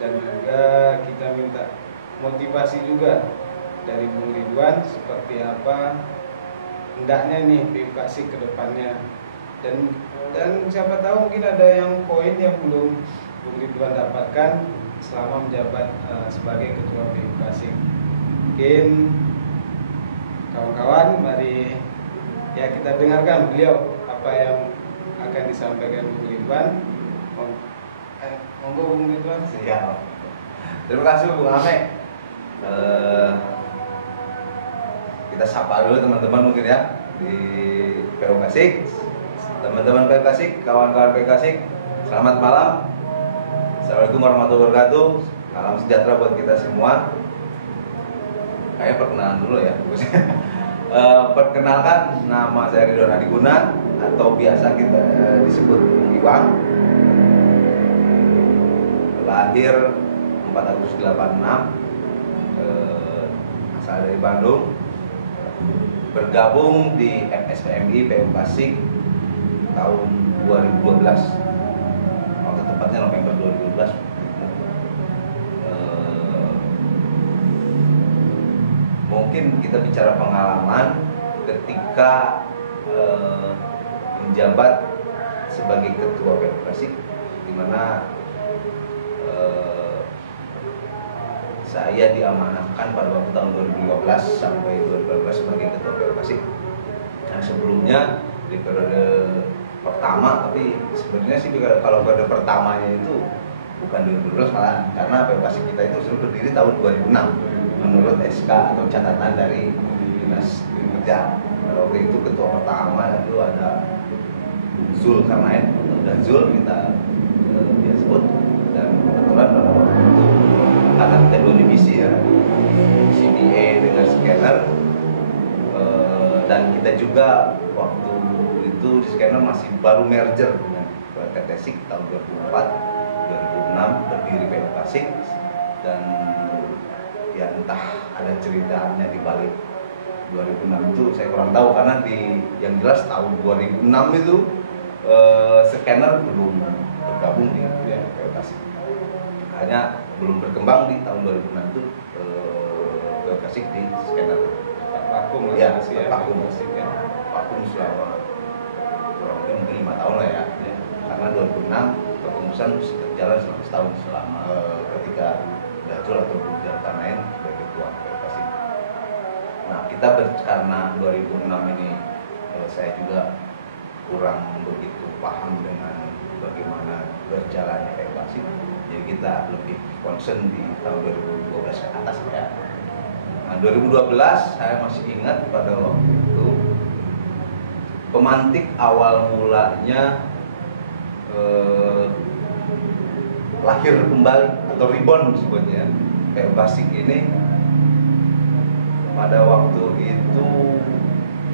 dan juga kita minta motivasi juga dari Bung Ridwan seperti apa hendaknya nih PUK SIG ke depannya, dan siapa tahu mungkin ada yang poin yang belum Bung Ridwan dapatkan selama menjabat sebagai Ketua PUK SIG. Mungkin kawan-kawan, mari ya kita dengarkan beliau apa yang akan disampaikan Bung Ridwan. Monggo Bung Ridwan. Siap. Terima kasih Bung Ame. Kita sapa dulu teman-teman mungkin ya di PUK SIG. Teman-teman PUK SIG, kawan-kawan PUK SIG, selamat malam. Assalamualaikum warahmatullahi wabarakatuh. Salam sejahtera buat kita semua. Kayak perkenalan dulu ya. Perkenalkan, nama saya Ridwan Adiguna atau biasa kita disebut Iwang. Lahir 4 Agustus 86, asal dari Bandung. Bergabung di FSPMI PUK SIG tahun 2012. Tepatnya November 2012. mungkin kita bicara pengalaman ketika menjabat sebagai ketua PO Pasik, di mana saya diamanahkan pada waktu tahun 2015 sampai 2018 sebagai ketua PO Pasik. Nah, sebelumnya di periode pertama, tapi sebenarnya sih kalau periode pertamanya itu bukan 2012 malah, karena PO Pasik kita itu sudah berdiri tahun 2006 menurut SK atau catatan dari Dinas Kerja. Waktu itu ketua pertama itu ada Zulkarnain, dan Zul kita dia sebut, dan kebetulan pada waktu itu karena kita dua divisi ya, CBA dengan scanner, dan kita juga waktu itu di scanner masih baru merger dengan PT SIK tahun 2004, 2006 berdiri PO Pasik, dan ya entah ada ceritanya di balik 2006 itu saya kurang tahu, karena di yang jelas tahun 2006 itu scanner belum bergabung di PO Pasik, hanya belum berkembang di tahun 2006 itu PO Pasik di scanner vakum ya, masih vakum ya. vakum selama kurang lebih mungkin 5 tahun lah ya, karena 2006 kepengurusan berjalan selama setahun selama ketika Dajjal atau Zulkarnain sebagai ketua PO Pasik. Nah, kita karena 2006 ini saya juga kurang begitu paham dengan bagaimana berjalannya PO Pasik, jadi kita lebih concern di tahun 2012 ke atas ya. Nah, 2012 saya masih ingat pada waktu itu pemantik awal mulanya lahir kembali atau reborn sebutnya PO Pasik ini pada waktu itu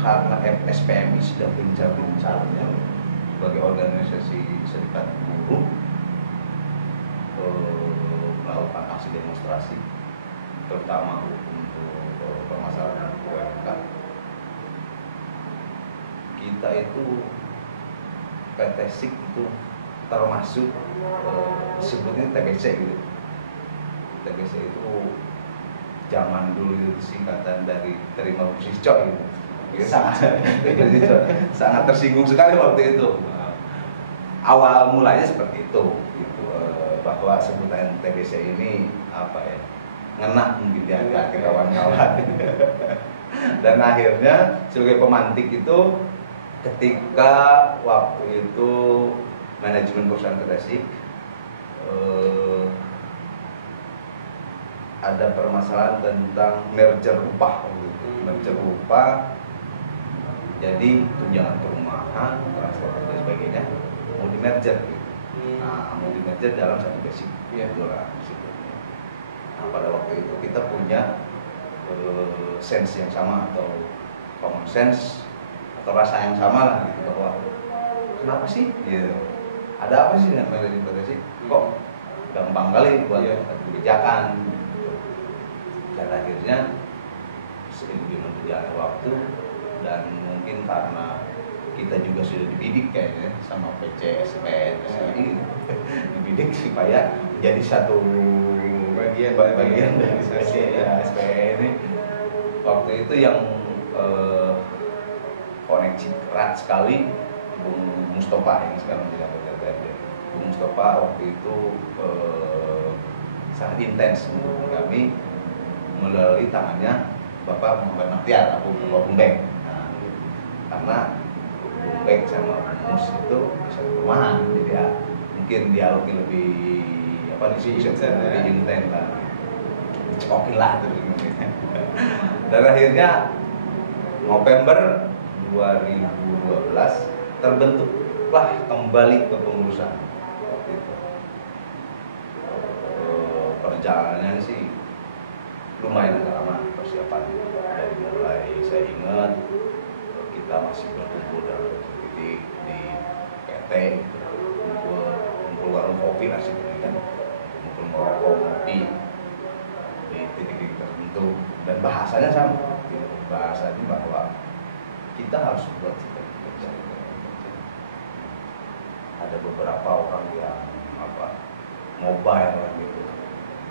karena SPMI sedang gencar-gencarnya sebagai organisasi serikat buruh melakukan aksi demonstrasi, terutama untuk permasalahan UMK. Kita itu PT SIK itu termasuk sebutnya TBC gitu. TBC itu zaman dulu itu singkatan dari terima bersih coy gitu. Sangat tersinggung sekali waktu itu. Awal mulanya seperti itu gitu, bahwa sebutan TBC ini apa ya, ngena mungkin di antara kawan-kawan. Dan akhirnya sebagai pemantik itu ketika waktu itu manajemen perusahaan PT SIK ada permasalahan tentang merger upah gitu. Merger upah, jadi tunjangan perumahan, transportasi dan sebagainya mau di merger gitu. Nah, mau di merger dalam satu basic itulah sebetulnya. Nah, pada waktu itu kita punya sense yang sama atau common sense atau rasa yang sama lah gitu, bahwa kenapa sih gitu, ada apa sih dengan manajemen PT SIK kok gampang kali buat kebijakan gitu. Dan akhirnya seiring berjalannya waktu dan mungkin karena kita juga sudah dididik kayaknya sama PC, SPN, SPI gitu. Dididik supaya menjadi satu bagian dari SPN ini. Waktu itu yang koneksi erat sekali Bung Mustafa yang sekarang tidak bekerja. Bung Mustafa waktu itu sangat intens mendukung kami melalui tangannya Bapak Muhammad Nafiar atau Bapak Bumbek. Nah, karena Bumbek sama Mus itu bisa perumahan, jadi ya mungkin dialognya lebih apa lebih intens lah, cekokin lah terus. Dan akhirnya November 2012 terbentuklah kembali kepengurusan. Waktu itu perjalanannya sih lumayan agak lama persiapan, dari mulai saya ingat kita masih berkumpul dalam titik di PT, kumpul warung kopi asik kan, kumpul merokok ngopi di titik-titik tertentu, dan bahasanya sama gitu. Bahasanya bahwa kita harus buat sistem kerja. Ada beberapa orang yang mobile lah gitu,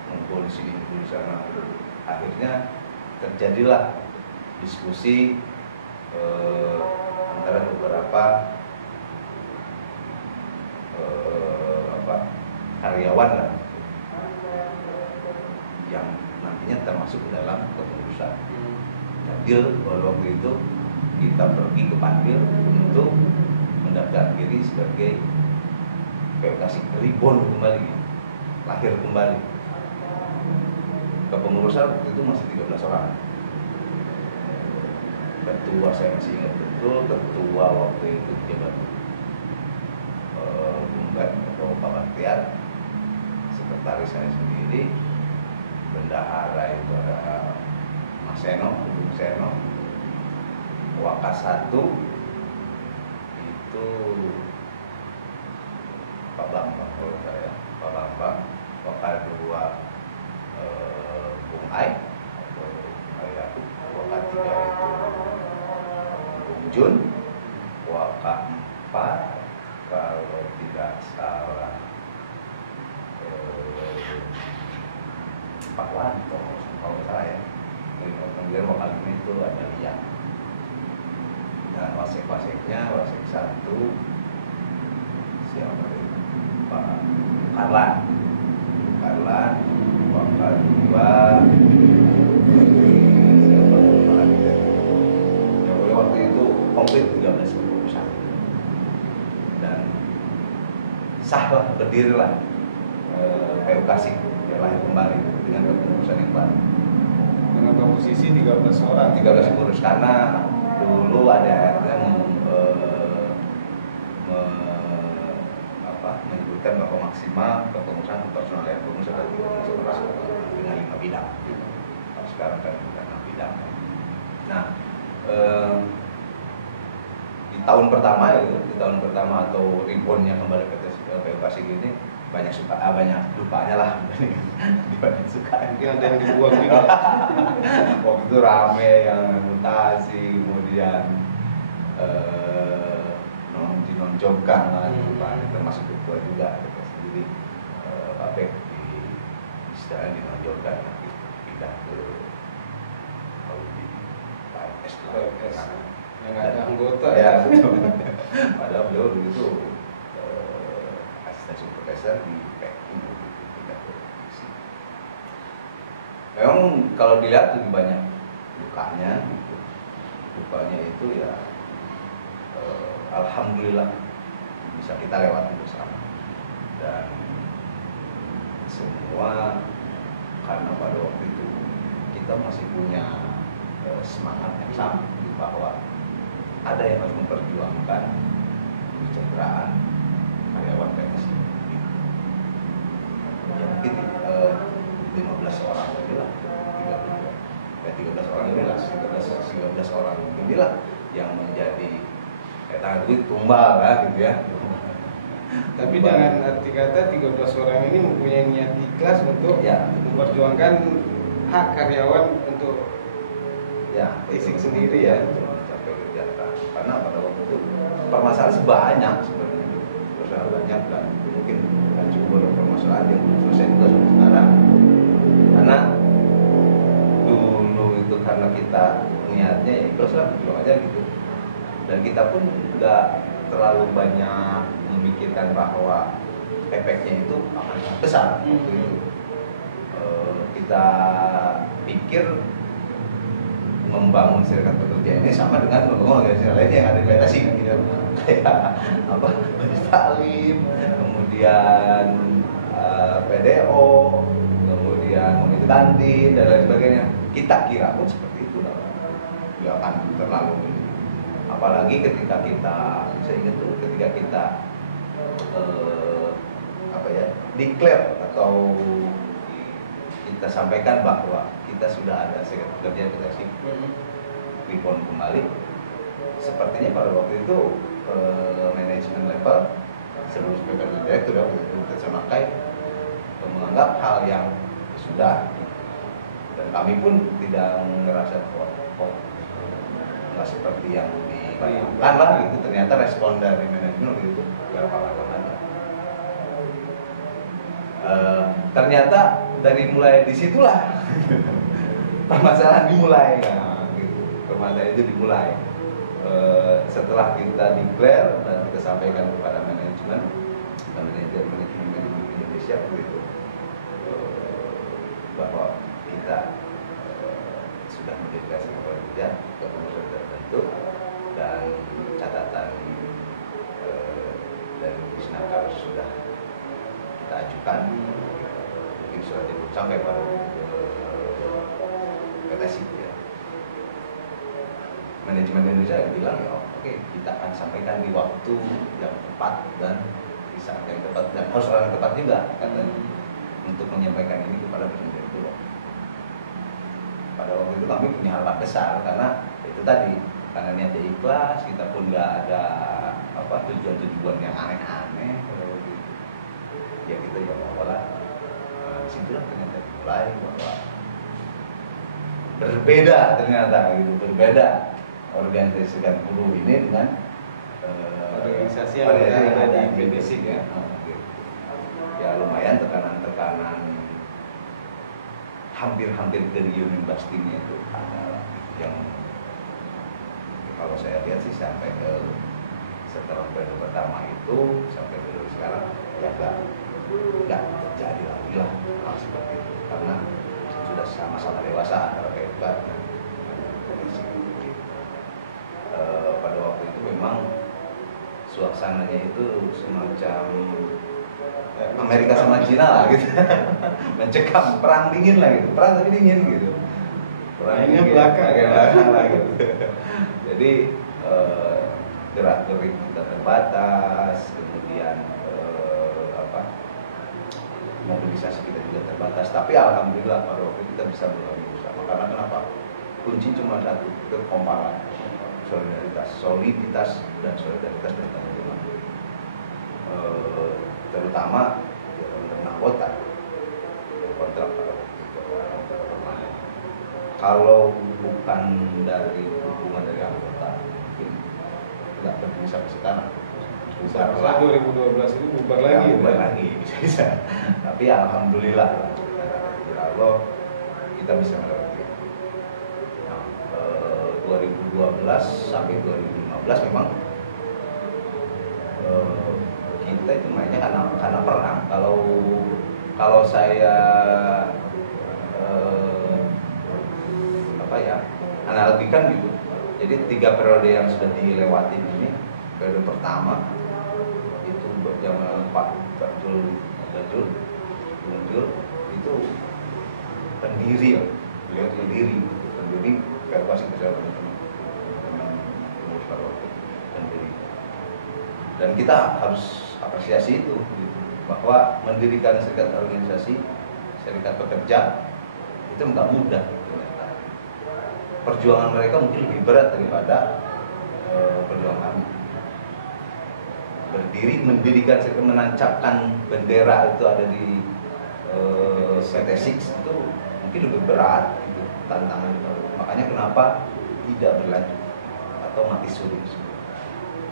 ngumpul di sini, ngumpul di sana. Akhirnya terjadilah diskusi antara beberapa karyawan lah yang nantinya termasuk ke dalam kepengurusan. Jadi pada waktu itu kita pergi ke Panbil untuk mendaftar diri sebagai PO Tasik, reborn kembali, lahir kembali. Kepengurusan waktu itu masih 13 orang. Ketua saya masih ingat betul, ketua waktu itu jabat Bumbat atau Pak Baktiar, sekretaris saya sendiri, bendahara itu ada Mas Seno, Bung Seno, Wakas 1 itu Pak Bambang kalau saya, Pak Bambang, Wakas 2 Bung Ai atau Ayah, Wakas 3 itu Bung Jun, Wakas 4 kalau tidak salah Pak Wanto kalau salah ya. Kemudian wakal ini itu ada Lia. Dan wasek-waseknya, wasek 1 siapa itu? Pak Karlan, wakal 2 siapa lagi ya? Ya waktu itu komplit 13 kepengurusan. Dan sahlah, berdirilah PO Tasik lahir kembali dengan kepengurusan yang baru. Dengan komposisi 13 orang. 13 pengurus karena dulu ada yang menyebutkan bahwa maksimal kepengurusan personal yang pengurus adalah 13 orang dengan 5 bidang. Sekarang kan bukan 6 bidang. Nah, di tahun pertama atau rebornnya kembali ke PO Tasik ini banyak lupanya lah dibanding suka. Mungkin ada yang dibuang juga. Waktu itu rame yang mutasi, kemudian nonjokkan lah, termasuk ketua juga kita sendiri Bapek di istilahnya dinonjokkan, pindah ke audit PNS yang ada anggota ya. Padahal beliau begitu asisten supervisor di PNU. Memang kalau dilihat lebih banyak lukanya, gitu. Lukanya itu ya alhamdulillah bisa kita lewati bersama. Dan semua karena pada waktu itu kita masih punya semangat yang sama bahwa ada yang harus memperjuangkan kesejahteraan karyawan PNS. Ya mungkin 15 orang lebih lah, 13 orang lebih lah, 13 orang lebih lah yang menjadi kata duit tumbal lah gitu ya. Tapi dengan arti kata 13 orang ini mempunyai niat ikhlas untuk memperjuangkan hak karyawan untuk Tasik sendiri ya. Sampai kesejahteraan. Karena pada waktu itu permasalahan banyak sebenarnya, permasalahan banyak dan mungkin kan cukup permasalahan yang belum selesai juga sampai sekarang. Karena dulu itu karena kita niatnya ya ikhlas lah, berjuang aja gitu. Dan kita pun nggak terlalu banyak memikirkan bahwa efeknya itu akan sangat besar. Waktu itu kita pikir membangun serikat pekerja ini sama dengan membangun organisasi lainnya yang ada di Tasik gitu. Kayak apa? Talim, kemudian PDO, kemudian Komite Kantin dan lain sebagainya. Kita kira pun seperti itu lah. Nggak akan terlalu ini. Apalagi ketika kita, saya ingat tuh ketika kita declare atau kita sampaikan bahwa kita sudah ada serikat pekerja di Tasik, reborn kembali. Sepertinya pada waktu itu manajemen level sebelum PPL direktur ya, kita Makai menganggap hal yang sudah, dan kami pun tidak merasa kok nggak seperti yang dibayangkan lah gitu. Ternyata respon dari manajemen waktu itu kawan-kawan aja. Ternyata dari mulai disitulah permasalahan dimulai ya, gitu. pengamatan itu dimulai. Setelah kita declare dan kita sampaikan kepada manajemen Indonesia begitu, bahwa kita sudah mendedikasikan pekerja ke umur tertentu dan catatan dari Disnaker sudah kita ajukan, mungkin sudah sampai pada PTSI ya. Manajemen Indonesia bilang ya oke, kita akan sampaikan di waktu yang tepat dan di saat yang tepat dan harus orang yang tepat juga katanya untuk menyampaikan ini kepada Presiden Bulog. Pada waktu itu kami punya harapan besar karena itu tadi, karena niatnya ikhlas, kita pun nggak ada tujuan-tujuan yang aneh-aneh gitu. Ya kita ya mau lah. Nah, disitulah ternyata dimulai bahwa berbeda ternyata gitu, berbeda organisasi serikat buruh ini dengan organisasi yang ada di basic ya. Ya lumayan tekanan-tekanan hampir ke reunion bastingnya itu ada yang kalau saya lihat sih sampai ke setelah periode pertama itu sampai periode sekarang ya nggak terjadi lagi lah hal seperti itu karena sudah sama-sama dewasa antara PK dan komisi. Pada waktu itu memang suasananya itu semacam Amerika sama Cina lah gitu. Mencekam, perang dingin lah gitu, perang tapi dingin gitu. Perangnya belakang ya lah gitu. Jadi gerak-gerik kita terbatas, kemudian mobilisasi kita juga terbatas. Tapi alhamdulillah pada waktu kita bisa bekerja bersama. Karena kenapa? Kunci cuma satu, itu komparan, soliditas dan solidaritas dan tanggung jawab. Terutama teman-teman anggota kontrak pada waktu itu permanen. Kalau bukan dari dukungan dari anggota, mungkin nggak berdiri sampai sekarang. Setelah 2012 itu bubar lagi. Ya, bubar lagi bisa. Tapi alhamdulillah, ya Allah kita bisa melewati. Nah, 2012 sampai 2015 memang kita itu mainnya karena perang. Kalau saya analogikan gitu. Jadi 3 periode yang sudah dilewati ini, periode pertama itu zaman Pak Bajul itu pendiri ya, beliau pendiri Perpasi bersama teman-teman pendiri. Dan kita harus apresiasi itu, gitu. Bahwa mendirikan serikat organisasi, serikat pekerja itu nggak mudah. Ternyata. Perjuangan mereka mungkin lebih berat daripada perjuangan kami. Berdiri, mendirikan serikat, menancapkan bendera itu ada di PT6 itu mungkin lebih berat, gitu, tantangan itu. Makanya kenapa tidak berlanjut atau mati suri.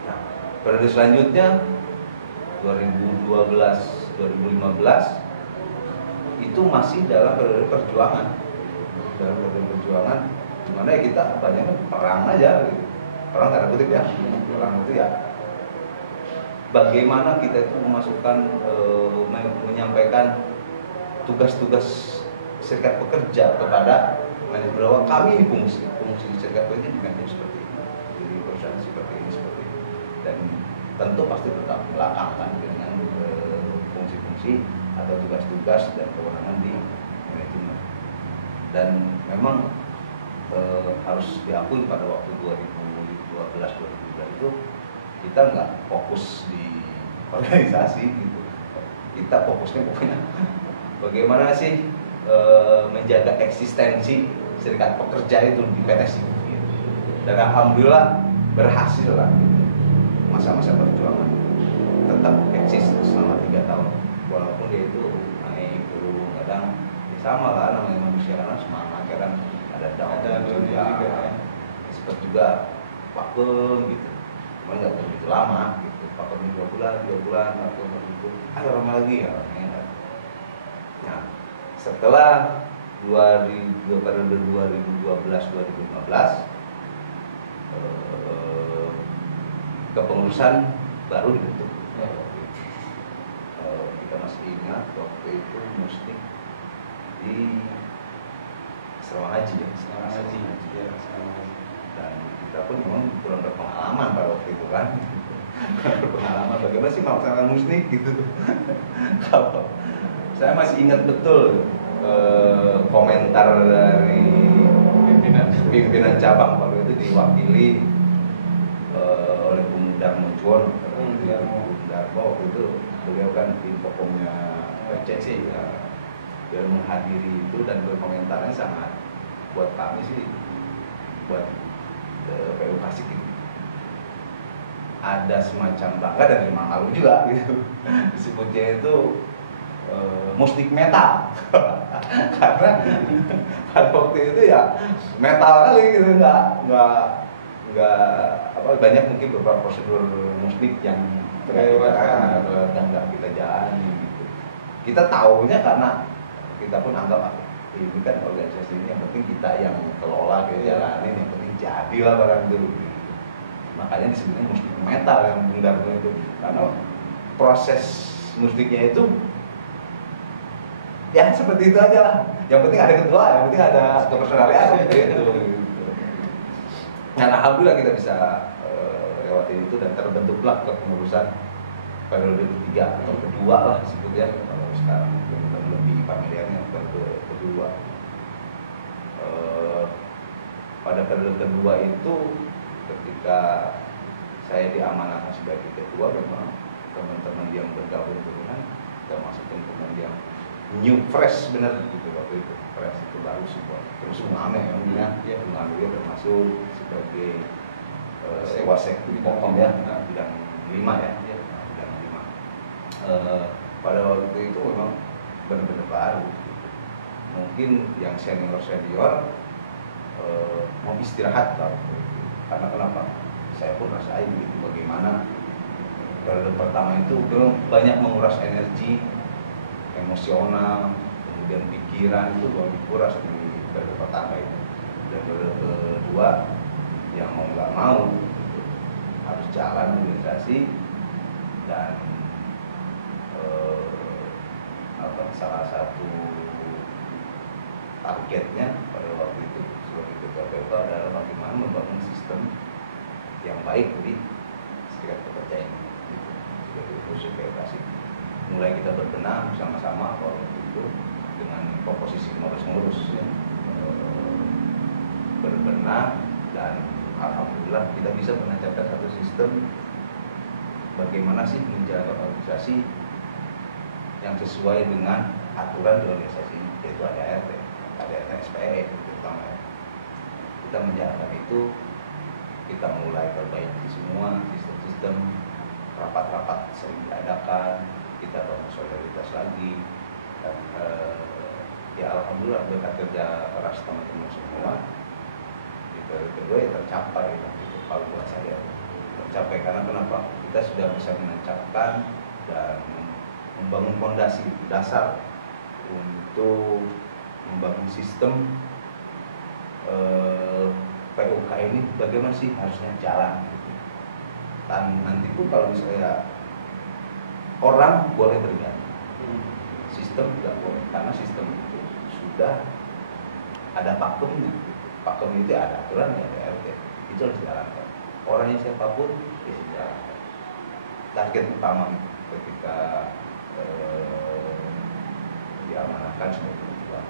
Nah, periode selanjutnya 2012-2015 itu masih dalam periode perjuangan, di mana ya kita banyak perang aja, gitu. Perang tanda kutip ya, perang itu ya. Bagaimana kita itu memasukkan, menyampaikan tugas-tugas serikat pekerja kepada manajemen bahwa kami ini fungsi serikat pekerja diganti seperti ini, di perusahaan seperti ini. Dan tentu pasti tetap belakangkan dengan fungsi-fungsi atau tugas-tugas dan kewenangan di manajemen. Dan memang harus diakui pada waktu 2012-2013 itu kita nggak fokus di organisasi gitu. Kita fokusnya pokoknya bagaimana sih menjaga eksistensi serikat pekerja itu di PTSI gitu. Dan alhamdulillah berhasil lah gitu. Masa-masa perjuangan tetap eksis selama 3 tahun, walaupun dia itu naik turun kadang ya sama lah, namanya manusia kan semangat kadang ada down juga ya. Seperti juga vakum gitu, cuman nggak begitu lama gitu, vakum 2 bulan vakum itu ayo ramai lagi ya. Nah, setelah periode 2012-2015 kepengurusan baru dibentuk. Kita masih ingat waktu itu Musnik di Asrama Haji ya, Asrama Haji. Dan kita pun memang kurang berpengalaman pada waktu itu kan. Berpengalaman bagaimana sih melaksanakan Musnik gitu. Kalau saya masih ingat betul komentar dari pimpinan cabang waktu itu diwakili oleh Bung Darmo Juwono. Bung Darmo waktu itu beliau kan Infocomnya PCC ya. Dia menghadiri itu dan berkomentarnya sangat buat kami sih, buat PU Kasik ini ada semacam bangga dan memang malu juga gitu. Disebutnya itu musik metal karena pada waktu itu ya metal kali gitu, nggak apa, banyak mungkin beberapa prosedur musik yang nggak kita jalani gitu. Kita tahunya karena kita pun anggap ini kan organisasi ini yang penting kita yang kelola, kita jalanin, yang penting jadilah barang itu gitu. Makanya disebutnya musik metal yang Bung Darmo itu, karena proses musiknya itu ya seperti itu aja lah. Yang penting ada ketua, yang penting ada kepersonalian gitu. Dan alhamdulillah kita bisa lewati itu dan terbentuklah kepengurusan periode ketiga atau kedua lah disebutnya. Kalau sekarang lebih familiarnya periode kedua. Pada periode kedua itu ketika saya diamanahkan sebagai ketua, memang teman-teman yang bergabung turunan termasuk teman-teman yang new fresh benar gitu waktu itu, fresh itu baru semua, terus mengambil ya, mengambil dia termasuk sebagai wasek di Pokong ya, bidang 5 ya, bidang 5. Pada waktu itu memang benar-benar baru gitu. Mungkin yang senior mau istirahat kalau itu. Karena kenapa? Saya pun rasain gitu bagaimana periode pertama itu belum banyak menguras energi emosional, kemudian pikiran itu belum dikuras di periode pertama itu. Dan periode kedua yang mau nggak mau gitu, harus jalan organisasi dan salah satu targetnya pada waktu itu sebagai ketua PUK adalah bagaimana membangun sistem yang baik di serikat pekerja ini gitu. Sebagai khusus PUK mulai kita berbenah bersama-sama waktu itu dengan komposisi pengurus ya. Berbenah dan alhamdulillah kita bisa menancapkan satu sistem bagaimana sih menjaga organisasi yang sesuai dengan aturan di organisasi ini, yaitu ADART, SPE terutama ya. Kita menjalankan itu, kita mulai perbaiki semua sistem-sistem, rapat-rapat sering diadakan, kita bangun solidaritas lagi, dan ya alhamdulillah berkat kerja keras teman-teman semua di periode kedua ya tercapai gitu. Kalau buat saya tercapai karena kenapa? Kita sudah bisa menancapkan dan membangun fondasi dasar untuk membangun sistem PUK ini bagaimana sih harusnya jalan gitu. Dan nanti pun kalau misalnya orang boleh berganti, sistem tidak boleh, karena sistem itu sudah ada pakemnya. Pakem itu ada aturan ya, ada RT, itu harus dijalankan. Orangnya siapapun bisa dijalankan. Target utama ketika diamanahkan sebagai ketua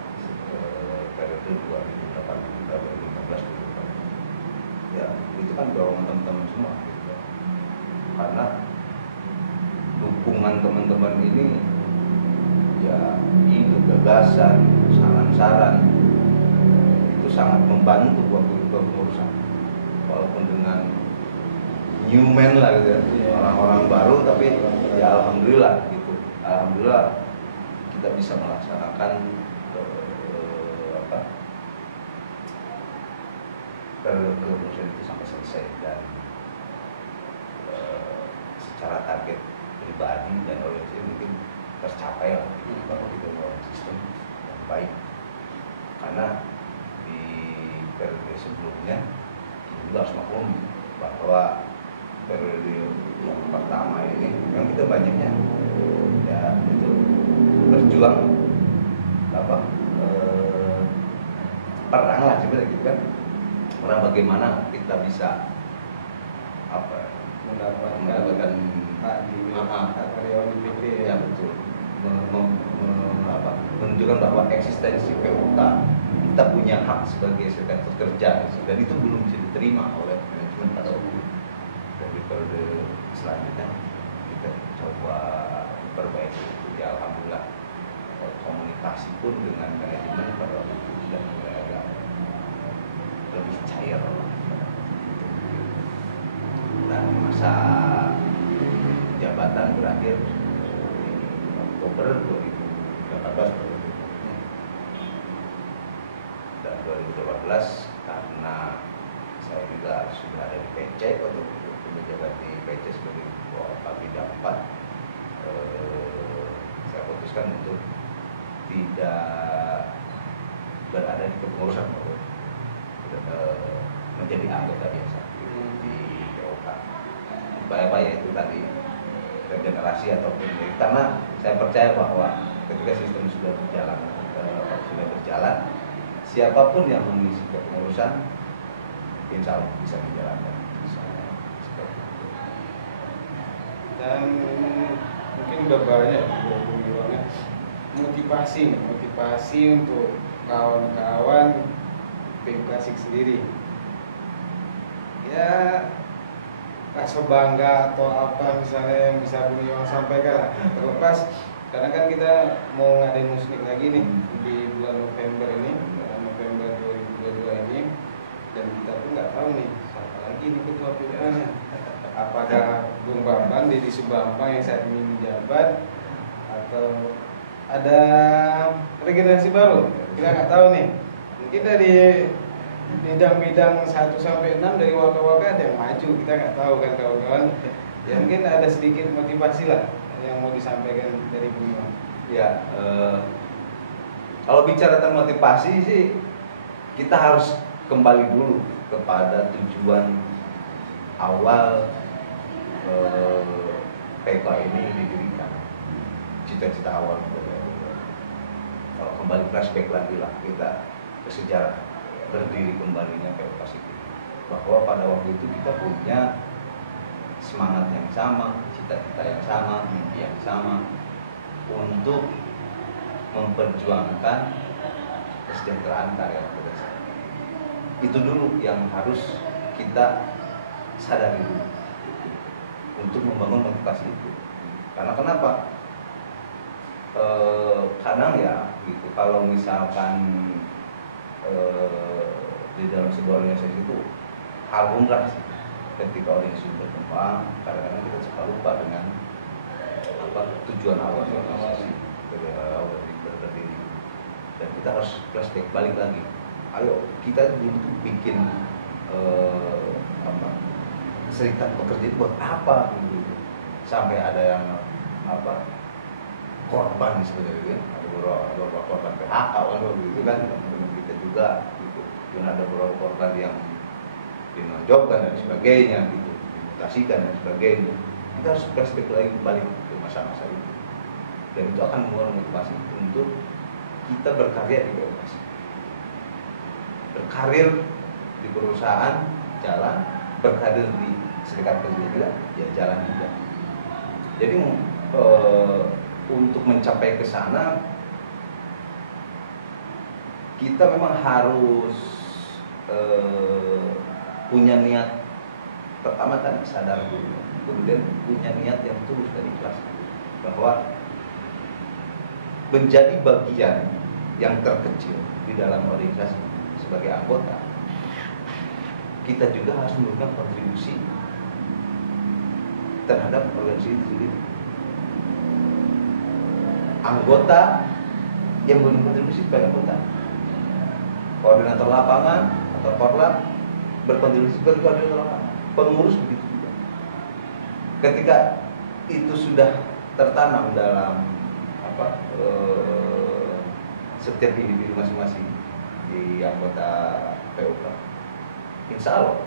periode 2008-2015 ya itu kan dorongan teman-teman semua gitu. Karena dukungan teman-teman ini ya ide, gagasan, saran-saran itu sangat membantu waktu kepengurusan walaupun dengan newman lah gitu ya, orang-orang baru tapi ya alhamdulillah gitu, alhamdulillah kita bisa melaksanakan periode kepengurusan itu sampai selesai dan secara target pribadi dan organisasi mungkin tercapai lah gitu, kalau kita membangun sistem yang baik karena di periode sebelumnya juga harus maklum bahwa periode yang pertama ini memang kita banyaknya ya itu berjuang apa perang lah sebenarnya gitu kan, perang bagaimana kita bisa apa mendapatkan hak karyawan di PT ya betul menunjukkan bahwa eksistensi POK kita punya hak sebagai serikat pekerja dan itu belum bisa diterima oleh manajemen pada waktu itu. Dan di periode selanjutnya kita coba perbaiki itu ya, alhamdulillah komunikasi pun dengan manajemen pada waktu itu sudah mulai agak lebih cair lah. Dan masa jabatan berakhir di Oktober 2018 dan 2018 karena saya juga sudah ada di PC atau menjabat di PC sebagai Kepala Bidang 4, saya putuskan untuk tidak berada di kepengurusan, menjadi anggota biasa di POK. Apa ya itu tadi regenerasi ataupun karena saya percaya bahwa ketika sistem sudah berjalan, siapapun yang mengisi kepengurusan insya Allah bisa menjalankan. Dan mungkin udah banyak motivasi untuk kawan-kawan PU Kasik sendiri ya, rasa bangga atau apa misalnya yang bisa Bu Iwan sampaikan, terlepas karena kan kita mau ngadain musnik lagi nih di bulan November ini, bulan November 2022 ini, dan kita pun nggak tahu nih siapa lagi nih ketua PU-nya, apakah Bung Bambang, Deddy Subambang yang saat ini menjabat, atau ada regenerasi baru, kita nggak tahu nih. Mungkin dari bidang-bidang 1 sampai 6 dari waka-waka ada yang maju, kita nggak tahu kan kawan-kawan. Ya mungkin ada sedikit motivasi lah yang mau disampaikan dari Bu Iwan. Ya, kalau bicara tentang motivasi sih kita harus kembali dulu kepada tujuan awal PK ini didirikan, cita-cita awal. Kalau kembali flashback lagi lah kita ke sejarah berdiri kembalinya PO Kasik, bahwa pada waktu itu kita punya semangat yang sama, cita-cita yang sama, mimpi yang sama untuk memperjuangkan kesejahteraan karyawan pedesaan. Itu dulu yang harus kita sadari dulu untuk membangun motivasi itu. Karena kenapa? Kadang ya gitu, kalau misalkan di dalam sebuah organisasi itu hal lumrah sih, ketika organisasi berkembang kadang-kadang kita suka lupa dengan tujuan awal organisasi berdiri, dan kita harus flashback balik lagi. Ayo kita dulu tuh bikin serikat pekerja itu buat apa gitu. Sampai ada yang korban sebenarnya, ada beberapa korban PHK gitu kan, teman-teman kita juga gitu. Dan ada beberapa korban yang dinonjolkan dan sebagainya gitu, dimutasikan dan sebagainya. Kita harus flashback lagi kembali ke masa-masa itu, dan itu akan membuat motivasi untuk kita berkarya di POK, berkarir di perusahaan jalan, berkarir di serikat pekerja juga ya jalan juga. Jadi untuk mencapai ke sana kita memang harus punya niat. Pertama kan sadar dulu, kemudian punya niat yang tulus dan ikhlas bahwa menjadi bagian yang terkecil di dalam organisasi sebagai anggota, kita juga harus memberikan kontribusi terhadap organisasi itu sendiri. Anggota yang berkontribusi kepada anggota, koordinator lapangan atau korlap berkontribusi sebagai koordinator lapangan, pengurus begitu juga. Ketika itu sudah tertanam dalam setiap individu masing-masing di anggota POK, insya Allah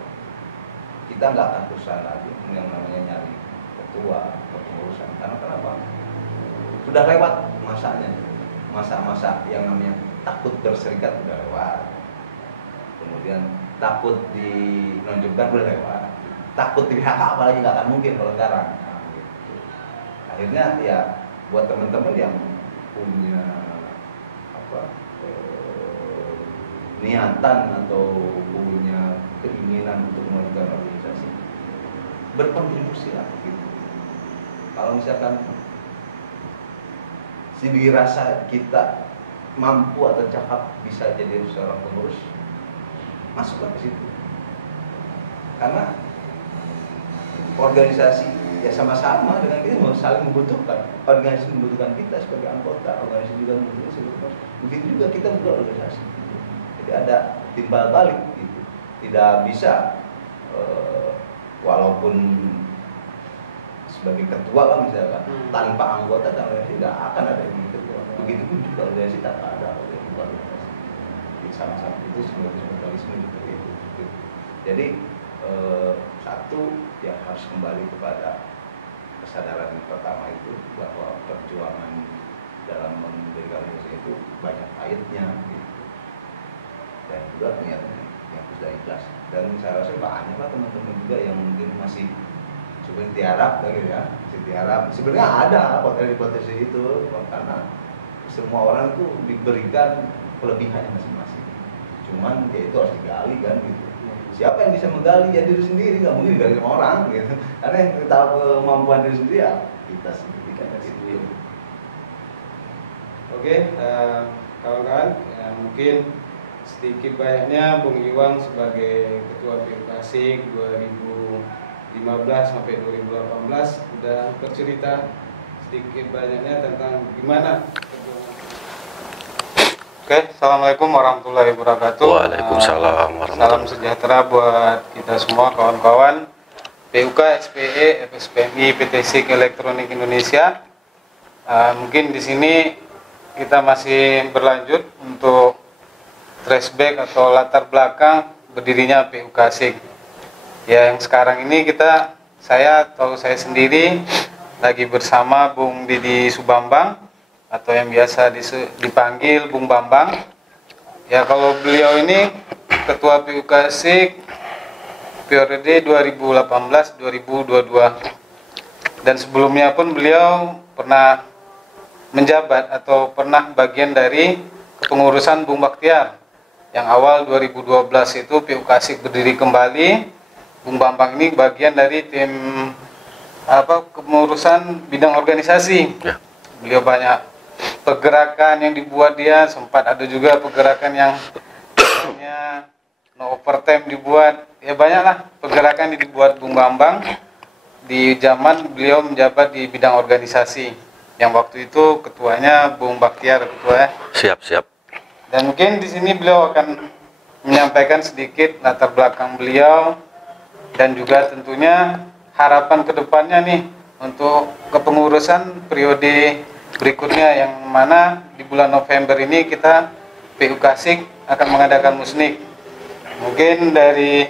kita nggak akan susah lagi yang namanya nyari ketua kepengurusan. Karena kenapa? Sudah lewat masanya, masa-masa yang namanya takut berserikat udah lewat, kemudian takut dinonjolkan udah lewat, takut di PHK apalagi nggak akan mungkin kalau sekarang. Nah, gitu. Akhirnya ya buat teman-teman yang punya niatan atau punya keinginan untuk melakukan organisasi, berkontribusi lah gitu. Kalau misalkan dirasa kita mampu atau cakap bisa jadi seorang pengurus, masuklah ke situ. Karena organisasi ya sama-sama dengan kita saling membutuhkan. Organisasi membutuhkan kita sebagai anggota, organisasi juga membutuhkan sebagai pengurus. Begitu juga kita butuh organisasi. Jadi ada timbal balik gitu. Tidak bisa walaupun sebagai ketua lah misalkan tanpa anggota dan organisasi tidak akan ada yang ketua. Begitupun juga organisasi tanpa ada organisasi. Sama-sama itu sebagai mutualisme juga itu. Jadi satu yang harus kembali kepada kesadaran pertama itu bahwa perjuangan dalam mendirikan organisasi itu banyak pahitnya gitu. Dan juga niatnya yang sudah ikhlas. Dan saya rasa banyak lah teman-teman juga yang mungkin masih coba tiarap gitu ya, masih tiarap. Sebenarnya ada potensi itu karena semua orang itu diberikan kelebihannya masing-masing. Cuman ya itu harus digali kan gitu. Siapa yang bisa menggali ya diri sendiri, nggak mungkin digali sama orang gitu. Karena yang tahu kemampuan diri sendiri ya kita sendiri kan gitu. Oke, kawan-kawan, ya mungkin sedikit banyaknya Bung Iwang sebagai Ketua PUKASIK 2015 sampai 2018 sudah bercerita sedikit banyaknya tentang gimana. Oke, Assalamualaikum warahmatullahi wabarakatuh. Waalaikumsalam warahmatullahi Salam sejahtera buat kita semua kawan-kawan PUK, SPE, FSPMI, PT-SIK Elektronik Indonesia. Mungkin di sini kita masih berlanjut untuk flashback atau latar belakang berdirinya PUKASIK. Ya, yang sekarang ini saya sendiri lagi bersama Bung Didi Subambang atau yang biasa dipanggil Bung Bambang. Ya, kalau beliau ini Ketua PUKASIK periode 2018-2022. Dan sebelumnya pun beliau pernah menjabat atau pernah bagian dari kepengurusan Bung Baktiar. Yang awal 2012 itu PUKASIK berdiri kembali. Bung Bambang ini bagian dari tim kepengurusan bidang organisasi. Ya. Beliau banyak pergerakan yang dibuat dia, sempat ada juga pergerakan yang no overtime dibuat. Ya banyaklah pergerakan yang dibuat Bung Bambang di zaman beliau menjabat di bidang organisasi. Yang waktu itu ketuanya Bung Baktiar ketua. Siap. Dan mungkin di sini beliau akan menyampaikan sedikit latar belakang beliau dan juga tentunya harapan kedepannya nih untuk kepengurusan periode berikutnya, yang mana di bulan November ini kita PUKASIK akan mengadakan musnik. Mungkin dari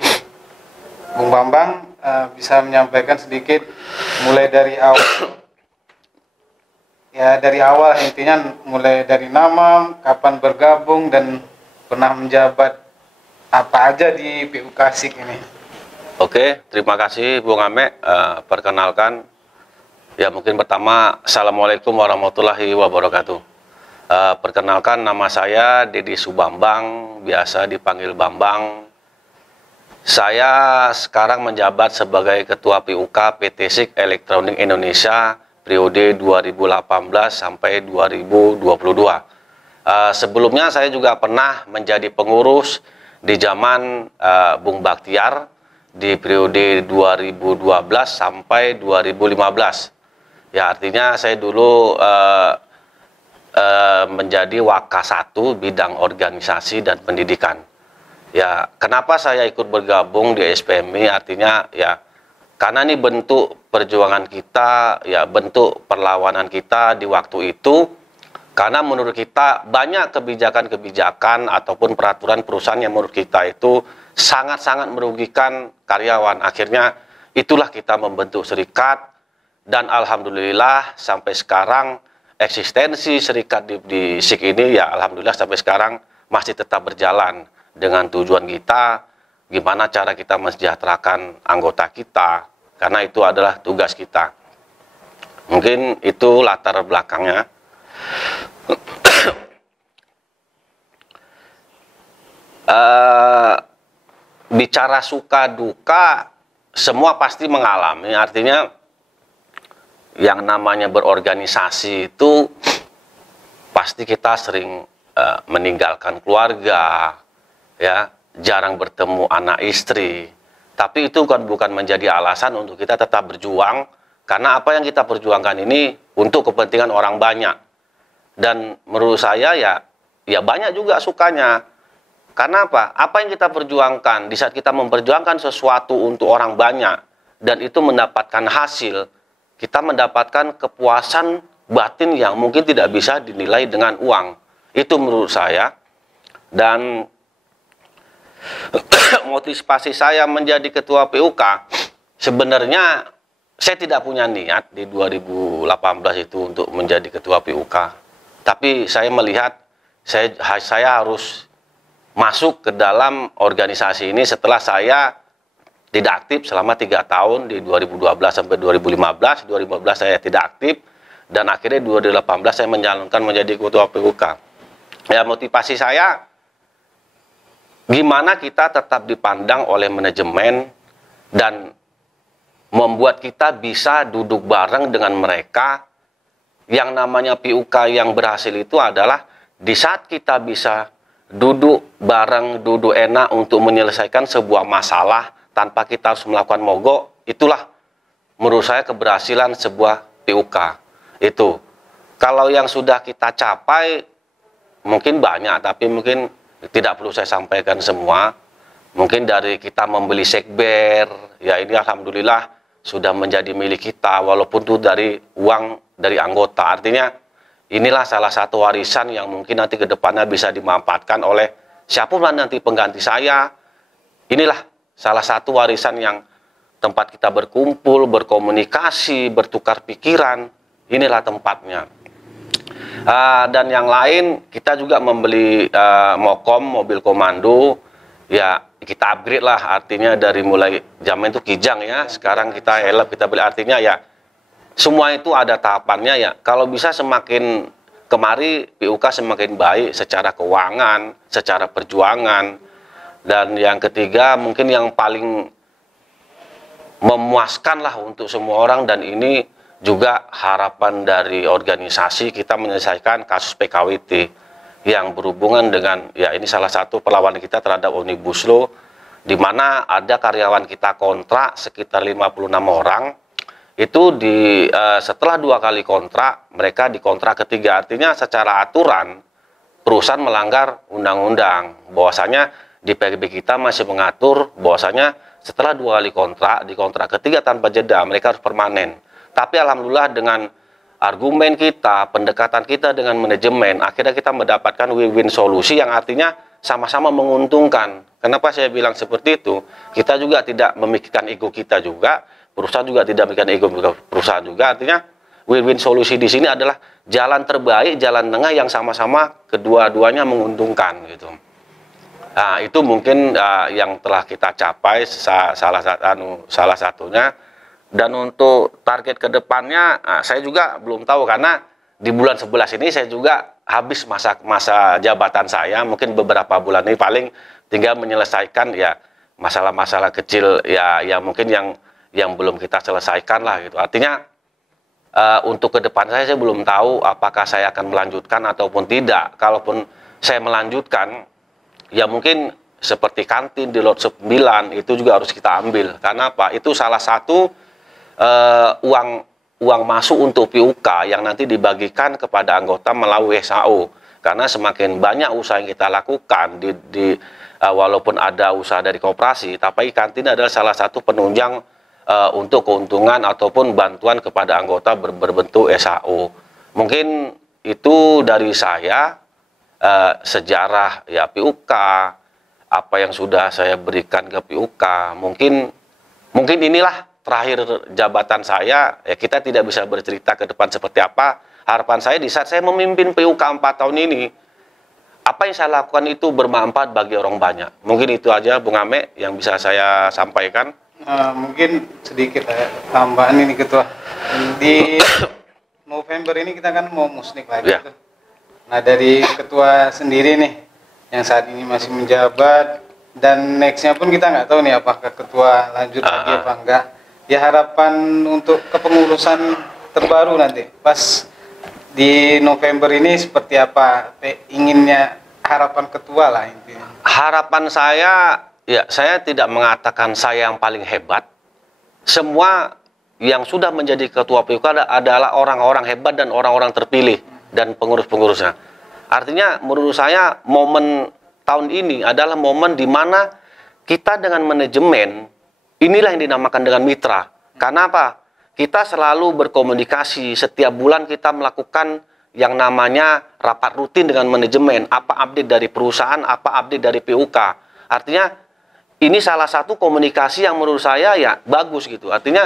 Bung Bambang bisa menyampaikan sedikit mulai dari awal. Ya, dari awal intinya mulai dari nama, kapan bergabung, dan pernah menjabat apa aja di PUKASIK ini. Oke, terima kasih Bung Ame. Perkenalkan, ya mungkin pertama, Assalamualaikum warahmatullahi wabarakatuh. Perkenalkan, nama saya Didi Subambang, biasa dipanggil Bambang. Saya sekarang menjabat sebagai Ketua PUK PT-SIK Elektronik Indonesia periode 2018 sampai 2022. Sebelumnya saya juga pernah menjadi pengurus di zaman Bung Baktiar di periode 2012 sampai 2015. Ya, artinya saya dulu menjadi Waka 1 bidang organisasi dan pendidikan. Ya, kenapa saya ikut bergabung di SPMI? Artinya ya karena ini bentuk perjuangan kita, ya bentuk perlawanan kita di waktu itu. Karena menurut kita banyak kebijakan-kebijakan ataupun peraturan perusahaan yang menurut kita itu sangat-sangat merugikan karyawan. Akhirnya itulah kita membentuk serikat, dan alhamdulillah sampai sekarang eksistensi serikat di SIK ini ya alhamdulillah sampai sekarang masih tetap berjalan dengan tujuan kita gimana cara kita mensejahterakan anggota kita, karena itu adalah tugas kita. Mungkin itu latar belakangnya. Bicara suka duka, semua pasti mengalami. Artinya yang namanya berorganisasi itu pasti kita sering meninggalkan keluarga, ya, jarang bertemu anak istri. Tapi itu kan bukan menjadi alasan untuk kita tetap berjuang, karena apa yang kita perjuangkan ini untuk kepentingan orang banyak. Dan menurut saya ya banyak juga sukanya. Karena apa? Apa yang kita perjuangkan, di saat kita memperjuangkan sesuatu untuk orang banyak, dan itu mendapatkan hasil, kita mendapatkan kepuasan batin yang mungkin tidak bisa dinilai dengan uang. Itu menurut saya. Dan motivasi saya menjadi ketua PUK, sebenarnya saya tidak punya niat di 2018 itu untuk menjadi ketua PUK. Tapi saya melihat saya harus masuk ke dalam organisasi ini setelah saya tidak aktif selama 3 tahun di 2012 sampai 2015. 2015 saya tidak aktif, dan akhirnya 2018 saya mencalonkan menjadi ketua PUK. Ya, motivasi saya gimana kita tetap dipandang oleh manajemen dan membuat kita bisa duduk bareng dengan mereka. Yang namanya PUK yang berhasil itu adalah di saat kita bisa duduk bareng, duduk enak untuk menyelesaikan sebuah masalah tanpa kita harus melakukan mogok. Itulah menurut saya keberhasilan sebuah PUK. Itu kalau yang sudah kita capai mungkin banyak, tapi mungkin tidak perlu saya sampaikan semua. Mungkin dari kita membeli sekber, ya ini alhamdulillah sudah menjadi milik kita, walaupun itu dari uang dari anggota. Artinya inilah salah satu warisan yang mungkin nanti ke depannya bisa dimanfaatkan oleh siapapun nanti pengganti saya. Inilah salah satu warisan yang tempat kita berkumpul, berkomunikasi, bertukar pikiran. Inilah tempatnya. Dan yang lain, kita juga membeli mobil komando. Ya, kita upgrade lah. Artinya dari mulai zaman itu Kijang ya, sekarang kita elep, kita beli. Artinya ya semua itu ada tahapannya ya. Kalau bisa semakin kemari PUK semakin baik secara keuangan, secara perjuangan. Dan yang ketiga mungkin yang paling memuaskan lah untuk semua orang, dan ini juga harapan dari organisasi kita menyelesaikan kasus PKWT yang berhubungan dengan, ya ini salah satu perlawanan kita terhadap Omnibus Law, di mana ada karyawan kita kontrak sekitar 56 orang. Itu setelah 2 kali kontrak, mereka di kontrak ketiga. Artinya secara aturan perusahaan melanggar undang-undang. Bahwasanya di PGB kita masih mengatur bahwasanya setelah 2 kali kontrak, di kontrak ketiga tanpa jeda mereka harus permanen. Tapi alhamdulillah dengan argumen kita, pendekatan kita dengan manajemen, akhirnya kita mendapatkan win-win solusi yang artinya sama-sama menguntungkan. Kenapa saya bilang seperti itu? Kita juga tidak memikirkan ego kita juga, perusahaan juga tidak memikirkan ego perusahaan juga. Artinya win-win solusi di sini adalah jalan terbaik, jalan tengah yang sama-sama kedua-duanya menguntungkan gitu. Nah, itu mungkin yang telah kita capai salah satunya. Dan untuk target kedepannya, saya juga belum tahu, karena di bulan 11 ini saya juga habis masa jabatan saya. Mungkin beberapa bulan ini paling tinggal menyelesaikan ya masalah-masalah kecil ya mungkin yang belum kita selesaikan lah gitu. Artinya untuk ke depan saya belum tahu apakah saya akan melanjutkan ataupun tidak. Kalaupun saya melanjutkan, ya mungkin seperti kantin di lot 9 itu juga harus kita ambil. Karena apa? Itu salah satu uang masuk untuk PUK yang nanti dibagikan kepada anggota melalui SAO. Karena semakin banyak usaha yang kita lakukan walaupun ada usaha dari koperasi, tapi kantin adalah salah satu penunjang untuk keuntungan ataupun bantuan kepada anggota berbentuk SAO. Mungkin itu dari saya, sejarah ya PUK, apa yang sudah saya berikan ke PUK. Mungkin inilah terakhir jabatan saya. Ya, kita tidak bisa bercerita ke depan seperti apa. Harapan saya di saat saya memimpin PUK 4 tahun ini, apa yang saya lakukan itu bermanfaat bagi orang banyak. Mungkin itu aja Bung Ame yang bisa saya sampaikan. Mungkin sedikit tambahan ini Ketua. Di November ini kita kan mau musnik lagi. Ya. Nah, dari Ketua sendiri nih yang saat ini masih menjabat, dan nextnya pun kita nggak tahu nih apakah Ketua lanjut lagi apa enggak. Ya, harapan untuk kepengurusan terbaru nanti pas di November ini seperti apa? Inginnya harapan Ketua lah intinya. Harapan saya, ya saya tidak mengatakan saya yang paling hebat. Semua yang sudah menjadi ketua PUK adalah orang-orang hebat dan orang-orang terpilih dan pengurus-pengurusnya. Artinya menurut saya momen tahun ini adalah momen di mana kita dengan manajemen, inilah yang dinamakan dengan mitra. Karena apa? Kita selalu berkomunikasi, setiap bulan kita melakukan yang namanya rapat rutin dengan manajemen, apa update dari perusahaan, apa update dari PUK. Artinya ini salah satu komunikasi yang menurut saya ya bagus gitu. Artinya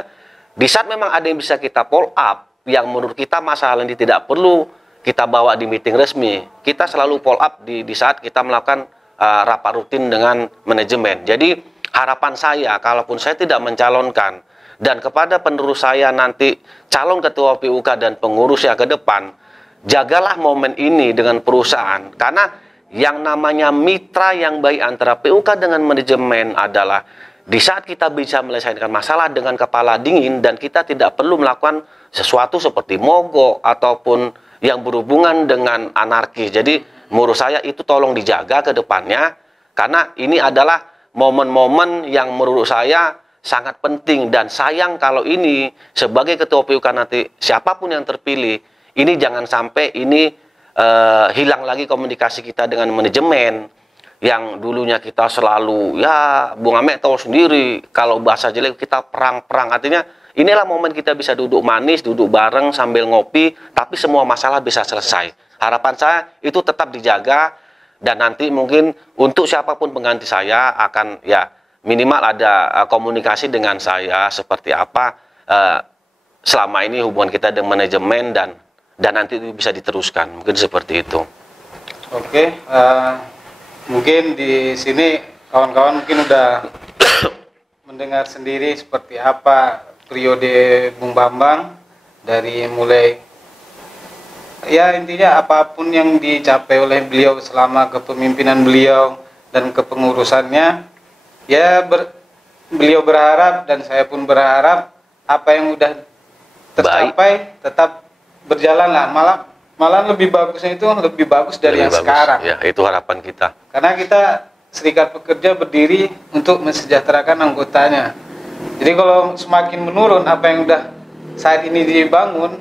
di saat memang ada yang bisa kita follow up, yang menurut kita masalah ini tidak perlu kita bawa di meeting resmi, kita selalu follow up di saat kita melakukan rapat rutin dengan manajemen. Jadi harapan saya, kalaupun saya tidak mencalonkan, dan kepada penerus saya nanti calon ketua PUK dan pengurusnya ke depan, jagalah momen ini dengan perusahaan. Karena yang namanya mitra yang baik antara PUK dengan manajemen adalah di saat kita bisa menyelesaikan masalah dengan kepala dingin dan kita tidak perlu melakukan sesuatu seperti mogok ataupun yang berhubungan dengan anarkis. Jadi menurut saya itu tolong dijaga ke depannya, karena ini adalah momen-momen yang menurut saya sangat penting. Dan sayang kalau ini sebagai ketua PUK nanti siapapun yang terpilih, ini jangan sampai ini hilang lagi komunikasi kita dengan manajemen. Yang dulunya kita selalu, ya Bung Ame tahu sendiri, kalau bahasa jelek kita perang-perang. Artinya inilah momen kita bisa duduk manis, duduk bareng sambil ngopi, tapi semua masalah bisa selesai. Harapan saya itu tetap dijaga, dan nanti mungkin untuk siapapun pengganti saya akan ya minimal ada komunikasi dengan saya seperti apa selama ini hubungan kita dengan manajemen, dan nanti itu bisa diteruskan. Mungkin seperti itu. Oke, mungkin di sini kawan-kawan mungkin udah mendengar sendiri seperti apa periode Bung Bambang, dari mulai ya intinya apapun yang dicapai oleh beliau selama kepemimpinan beliau dan kepengurusannya, ya beliau berharap dan saya pun berharap apa yang udah tercapai tetap berjalan lah, malah lebih bagusnya itu lebih bagus dari yang sekarang. Ya, itu harapan kita. Karena kita Serikat Pekerja berdiri untuk mensejahterakan anggotanya. Jadi kalau semakin menurun apa yang udah saat ini dibangun,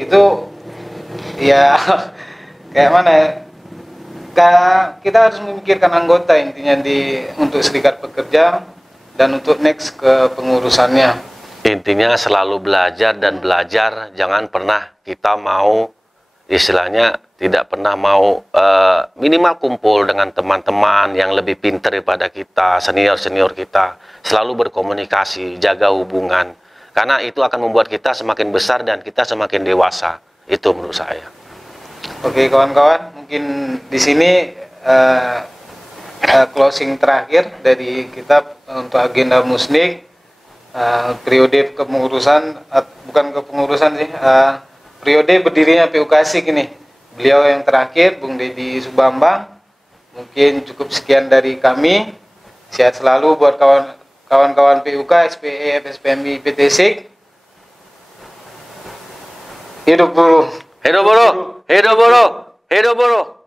itu ya kayak mana ya? Kita harus memikirkan anggota intinya untuk Serikat Pekerja dan untuk next ke pengurusannya. Intinya selalu belajar dan belajar, jangan pernah kita mau istilahnya tidak pernah mau minimal kumpul dengan teman-teman yang lebih pintar daripada kita, senior-senior kita. Selalu berkomunikasi, jaga hubungan. Karena itu akan membuat kita semakin besar dan kita semakin dewasa. Itu menurut saya. Oke kawan-kawan, mungkin di sini closing terakhir dari kita untuk agenda Musnik, periode kepengurusan, bukan kepengurusan sih, periode berdirinya PUK Asik ini. Beliau yang terakhir, Bung Deddy Subambang. Mungkin cukup sekian dari kami. Sehat selalu buat kawan-kawan PUK, SPE, FSPMI, PT Sik. Hidup buruh. Hidup buruh, hidup buruh, hidup buruh.